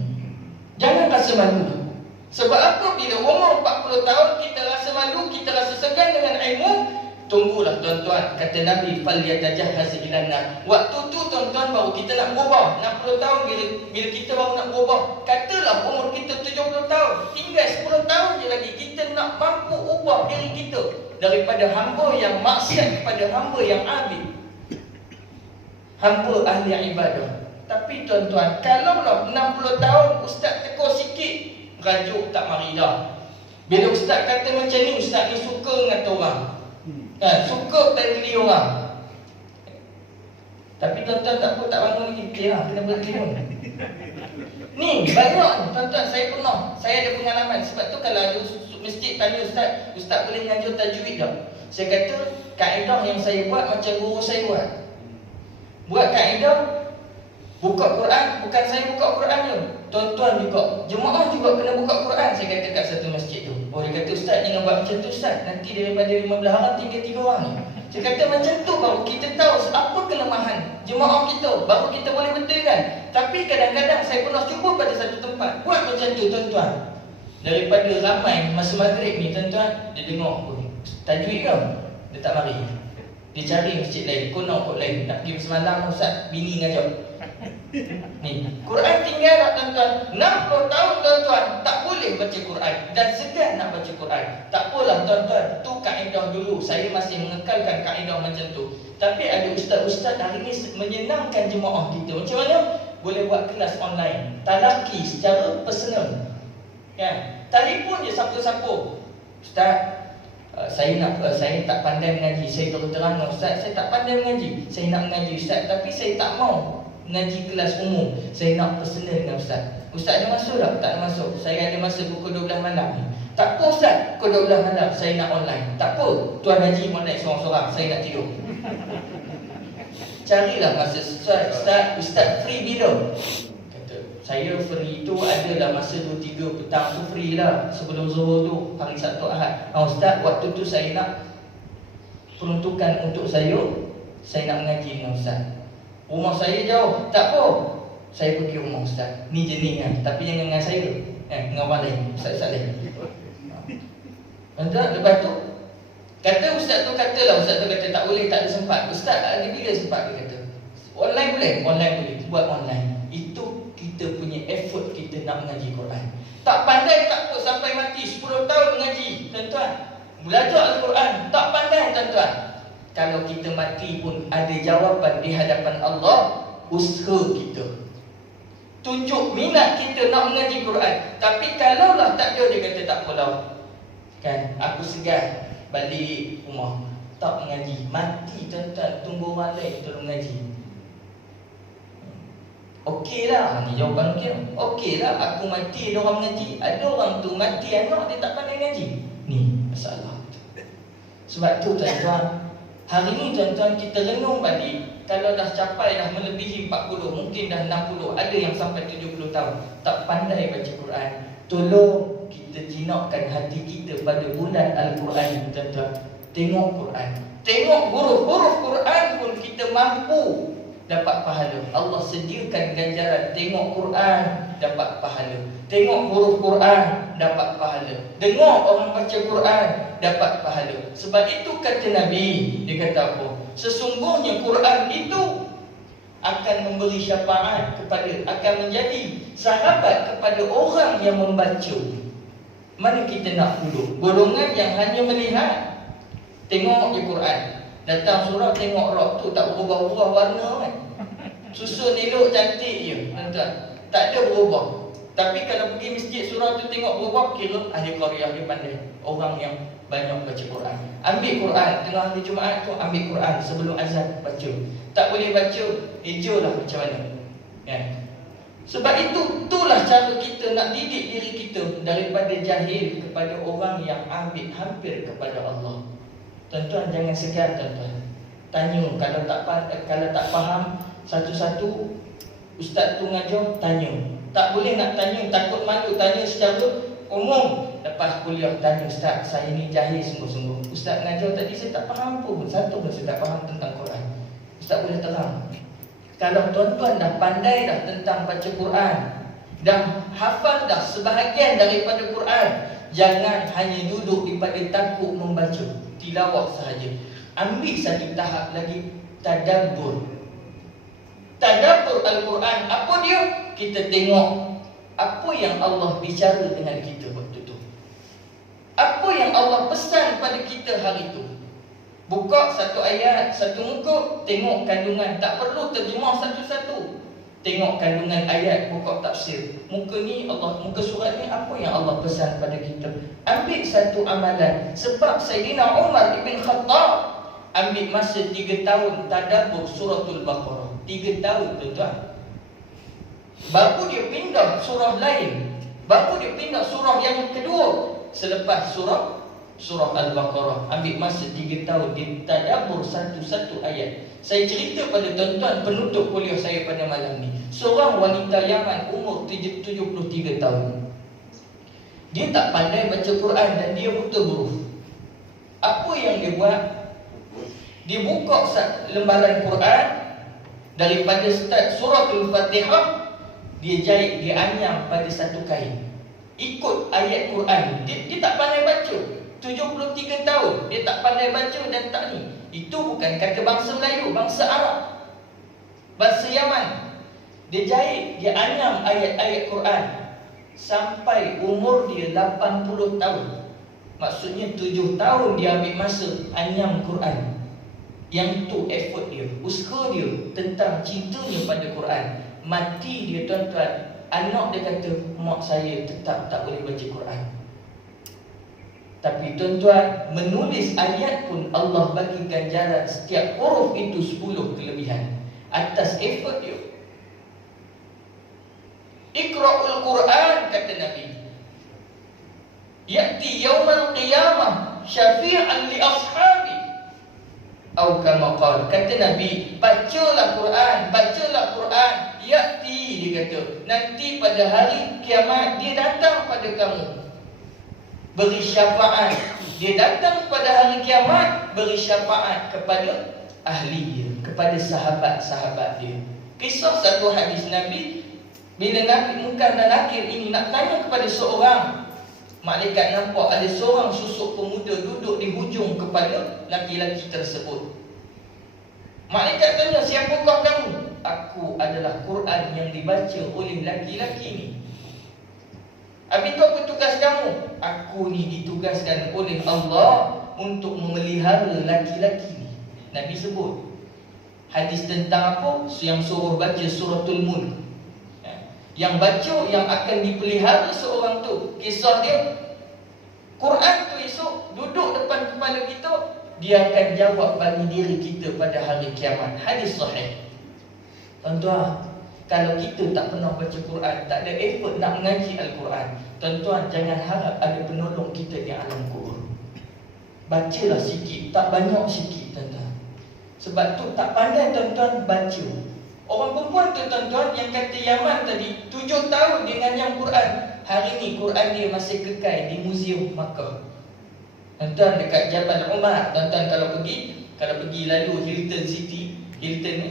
Jangan rasa malu. Sebab apa? Bila umur 40 tahun, kita rasa malu, kita rasa segan dengan ilmu, tunggulah tuan-tuan, kata Nabi, falyatajahhaz ilan nar. Waktu tu tuan-tuan baru kita nak berubah. 60 tahun bila kita baru nak berubah. Katalah umur kita 70 tahun, tinggal 10 tahun je lagi kita nak mampu ubah diri kita daripada hamba yang maksiat kepada hamba yang abid, hamba ahli ibadah. Tapi tuan-tuan, kalaulah 60 tahun ustaz tegur sikit, rajuk tak mari dah. Bila ustaz kata macam ni, ustaz ni suka ngata orang, suka tadi orang. Tapi tuan-tuan tak bangun lagi. Kena berhenti pun. Ni banyak tuan-tuan, saya ada pengalaman. Sebab tu kalau ada masjid tanya ustaz boleh ngajar tajwid tak? Saya kata kaedah yang saya buat macam guru saya buat. Buat kaedah buka Quran, bukan saya buka Quran je, tuan-tuan juga, jemaah juga kena buka Quran. Saya kata kat satu masjid tu. Dia kata ustaz jangan buat macam tu ustaz, nanti daripada 15 orang tinggal 3 orang ni. Saya kata macam tu baru kita tahu apa kelemahan jemaah kita, baru kita boleh betulkan. Tapi kadang-kadang saya pernah cuba pada satu tempat, buat macam tu tuan-tuan. Daripada ramai masa maghrib ni tuan-tuan, dia dengar tajwid ke? Dia tak mari. Dia cari masjid lain, kot lain. Nak pergi semalam Ustaz, bini ngajak. Ni, Quran tinggal tak tuan-tuan? 60 tahun tuan-tuan tak boleh baca Quran dan segan nak baca Quran. Tak apalah tuan-tuan, tu kaedah dulu. Saya masih mengekalkan kaedah macam tu. Tapi ada ustaz-ustaz hari ni menyenangkan jemaah kita. Macam mana? Boleh buat kelas online, talaki secara personal. Kan? Telefon je siapa-siapa. Ustaz, saya tak pandai mengaji. Saya terus terang, Ustaz, saya tak pandai mengaji. Saya nak mengaji Ustaz, tapi saya tak mau mengaji kelas umum. Saya nak personal dengan Ustaz. Ustaz ada masuk tak? Tak ada masuk. Saya ada masa pukul 12 malam. Tak apa Ustaz, pukul 12 malam saya nak online. Tak apa, Tuan Haji online seorang-seorang. Saya nak tidur. Carilah masa Ustaz free bila? Kata, saya free tu adalah masa 2-3 petang tu free lah. Sebelum Zuhur tu, hari Sabtu Ahad. Ustaz, waktu tu saya nak peruntukan untuk saya nak mengaji dengan Ustaz. Rumah saya jauh, tak apa, saya pergi rumah Ustaz. Ni jenis kan, tapi jangan dengan saya, dengan orang lain, Ustaz-Ustaz lain. Lepas tu kata Ustaz tu katalah, Ustaz tu kata tak boleh, tak ada sempat. Ustaz ada bila sempat, dia kata online boleh, online boleh, buat online. Itu kita punya effort kita nak mengaji Quran. Tak pandai tak apa, sampai mati 10 tahun mengaji tuan-tuan, belajar Al-Quran, tak pandai tuan-tuan. Kalau kita mati pun ada jawapan di hadapan Allah. Usaha kita, tunjuk minat kita nak mengaji Quran. Tapi kalaulah tak ada, dia kata tak apalah, kan aku segan balik rumah, tak mengaji. Mati tuan-tuan, tunggu orang lain tolong mengaji. Okeylah, ni jawapan okeylah, aku mati ada orang mengaji. Ada orang tu mati anak dia tak pandai mengaji. Ni masalah. Sebab tu tuan-tuan, hari ni tuan-tuan kita renung balik. Kalau dah capai dah melebihi 40, mungkin dah 60, ada yang sampai 70 tahun tak pandai baca Quran. Tolong kita jinakkan hati kita pada bulan Al-Quran tuan-tuan. Tengok Quran, tengok huruf-huruf Quran pun kita mampu dapat pahala. Allah sediakan ganjaran. Tengok Quran dapat pahala, tengok huruf Quran dapat pahala, dengar orang baca Quran dapat pahala. Sebab itu kata Nabi, dia kata apa? Sesungguhnya Quran itu akan memberi syafaat akan menjadi sahabat kepada orang yang membaca. Mana kita nak duduk? Golongan yang hanya melihat, tengok je Quran, datang surah tengok rok tu tak berubah-ubah warna kan, susun elok cantik je tuan-tuan, tak ada berubah. Tapi kalau pergi masjid surah tu tengok berubah, kira ahli qaryah dia pandai, orang yang banyak baca Quran. Ambil Quran tengah hari Jumaat tu, ambil Quran sebelum azan baca. Tak boleh baca, ejolah macam mana ya. Sebab itulah cara kita nak didik diri kita daripada jahil kepada orang yang ambil hampir kepada Allah. Tuan-tuan jangan segan tuan-tuan, tanya. Kalau tak faham satu-satu, ustaz tu ngajar, tanya. Tak boleh nak tanya, takut malu, tanya secara umum. Lepas kuliah tanya, Ustaz, saya ni jahil sungguh-sungguh. Ustaz ngajar tadi saya tak faham pun, satu pun saya tak faham tentang Quran. Ustaz boleh terang. Kalau tuan-tuan dah pandai dah tentang baca Quran, dah hafal dah sebahagian daripada Quran, jangan hanya duduk daripada takut membaca tilawah sahaja. Ambil satu tahap lagi, tadabbur. Tadabbur Al-Quran. Apa dia? Kita tengok apa yang Allah bicara dengan kita waktu tu, apa yang Allah pesan pada kita hari itu. Buka satu ayat, satu muka, tengok kandungan. Tak perlu terjemah satu-satu, tengok kandungan ayat, buka tafsir. Muka ni Allah, muka surat ni apa yang Allah pesan pada kita. Ambil satu amalan. Sebab Sayyidina Umar ibn Khattab ambil masa 3 tahun tadabbur suratul Baqarah. 3 tahun tuan-tuan. Baru dia pindah surah lain, baru dia pindah surah yang kedua selepas surah Al-Baqarah. Ambil masa 3 tahun dia tadabbur satu-satu ayat. Saya cerita pada tuan-tuan penutup kuliah saya pada malam ni, seorang wanita Yaman umur 73 tahun. Dia tak pandai baca Quran dan dia buta huruf. Apa yang dia buat? Dia buka lembaran Quran Daripada start suratul Fatihah, dia jahit, dia anyam pada satu kain. Ikut ayat Quran. Dia tak pandai baca. 73 tahun dia tak pandai baca dan tak ni. Itu bukan kata bangsa Melayu, bangsa Arab, bangsa Yaman. Dia jahit, dia anyam ayat-ayat Quran sampai umur dia 80 tahun. Maksudnya 7 tahun dia ambil masa anyam Quran. Yang tu effort dia, usaha dia tentang cintanya pada Quran. Mati dia tuan-tuan, anak dia kata, mak saya tetap tak boleh baca Quran. Tapi tuan-tuan, menulis ayat pun Allah bagi ganjaran setiap huruf itu 10 kelebihan atas effort dia. Iqra'ul Quran, kata Nabi, ya'ti yawmal qiyamah syafi'an li ashabi. Atau kama qala, kata Nabi, bacalah Quran, bacalah Quran. Ya'ti, dia kata, nanti pada hari kiamat dia datang pada kamu, beri syafaat. Dia datang pada hari kiamat, beri syafaat kepada ahli dia, kepada sahabat-sahabat dia. Kisah satu hadis Nabi, bila Nabi Munkar dan Nakir ini nak tanya kepada seorang, malaikat nampak ada seorang susuk pemuda duduk di hujung kepala laki-laki tersebut. Malaikat tanya, siapakah kamu? Aku adalah Quran yang dibaca oleh laki-laki ini. Habis tu apa tugas kamu? Aku ni ditugaskan oleh Allah untuk memelihara laki-laki ni. Nabi sebut hadis tentang apa? Yang suruh baca suratul Mulk. Yang baca, yang akan dipelihara seorang tu. Kisah dia, Quran tu esok duduk depan kepala kita, dia akan jawab bagi diri kita pada hari kiamat. Hadis sahih. Tuan-tuan, kalau kita tak pernah baca Quran, tak ada effort nak mengaji Al-Quran, tuan-tuan jangan harap ada penolong kita di alam kubur. Bacalah sikit, tak banyak sikit tuan-tuan. Sebab tu tak pandai tuan-tuan baca. Orang perempuan tu tuan-tuan yang kata Yaman tadi, 7 tahun dia nganyam Quran. Hari ni Quran dia masih kekal di Muzium Makkah. Tuan-tuan, dekat Jabal Umar, tuan-tuan kalau pergi lalu Hilton City, Hilton ni,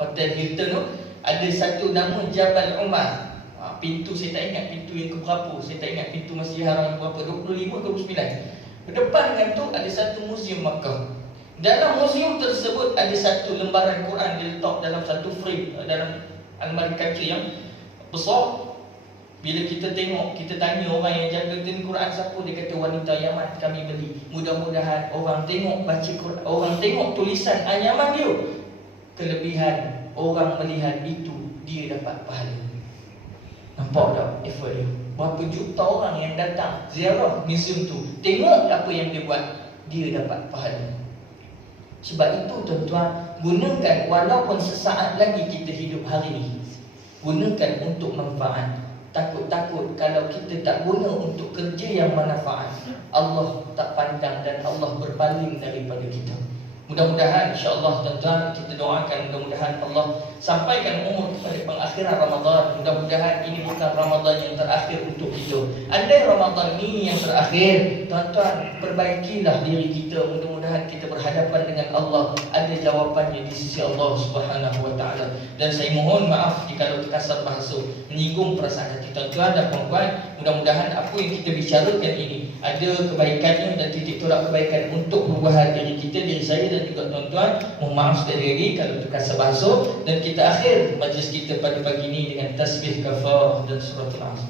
Hotel Hilton tu, ada satu nama Jabal Umar. Pintu saya tak ingat pintu yang keberapa, saya tak ingat pintu Masjid Haram yang berapa, 25 ke 29. Berdepan dengan tu ada satu Muzium Makkah. Dalam muzium tersebut ada satu lembaran Quran diletak dalam satu frame, dalam almari kaca yang besar. Bila kita tengok, kita tanya orang yang jaga Quran siapa, dia kata wanita Yaman, kami beli. Mudah-mudahan orang tengok baca Quran, orang tengok tulisan anyaman dia, kelebihan orang melihat itu, dia dapat pahala. Nampak tak effort dia? Berapa juta orang yang datang ziarah muzium tu, tengok apa yang dia buat, dia dapat pahala. Sebab itu tuan-tuan, gunakan walaupun sesaat lagi kita hidup hari ini, gunakan untuk manfaat. Takut-takut kalau kita tak guna untuk kerja yang manfaat, Allah tak pandang dan Allah berpaling daripada kita. Mudah-mudahan insya-Allah tuan-tuan, kita doakan mudah-mudahan Allah sampaikan umur kepada pengakhiran Ramadan. Mudah-mudahan ini bukan Ramadan yang terakhir untuk kita. Andai Ramadan ini yang terakhir, tuan-tuan, perbaikilah diri kita. Mudah-mudahan kita berhadapan dengan Allah, ada jawapannya di sisi Allah Subhanahu wa taala. Dan saya mohon maaf jika terkasar bahasa menyinggung perasaan hati tuan-tuan dan puan-puan. Mudah-mudahan apa yang kita bicarakan ini ada kebaikannya dan titik tolak kebaikan untuk perubahan diri kita, diri saya dan juga tuan-tuan. Mohon maaf sekali lagi kalau terkasar bahasa. Dan kita akhir majlis kita pada pagi ini dengan tasbih kafarah dan suratul Asr.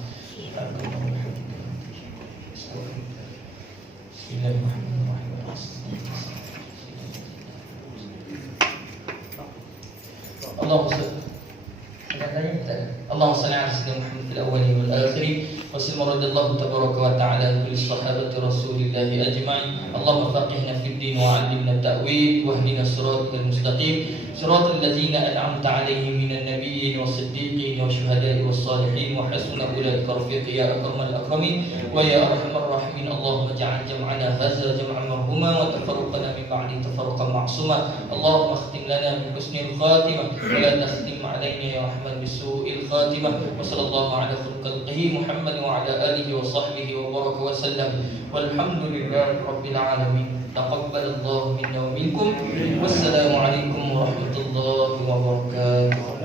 Bismillahirrahmanirrahim. Allahumma salli ala sayyidina Muhammad fil awwalin wal akhirin wa sallallahu radallahu tabaraka wa ta'ala bil sahabati rasulillah ajma'in. Allahumma faqihna fid din wa 'allimna ta'wil wa hdina siratal mustaqim siratal ladzina an'amta 'alaihim minan nabiyyin was-siddiqin wasyuhada'i was-salihin wa hasuna ulaika rafiqa ya akramal akramin wa ya arhamar rahimin. Allahumma ja'al jam'ana hadza jam'an marhuma wa tafarraqana min ba'di tafarruqan ma'suma. Allahumma khtim lana bi husnil khatimah wa la takhtim 'alaina ya rahman bisu'il khatimah. Wa sallallahu ala khalqihi Muhammad wa ala alihi wa sahbihi wa baraka wa sallam. Walhamdulillahi rabbil alamin. Taqabbalallahu minna wa minkum. Wassalamu alaikum warahmatullahi wabarakatuh.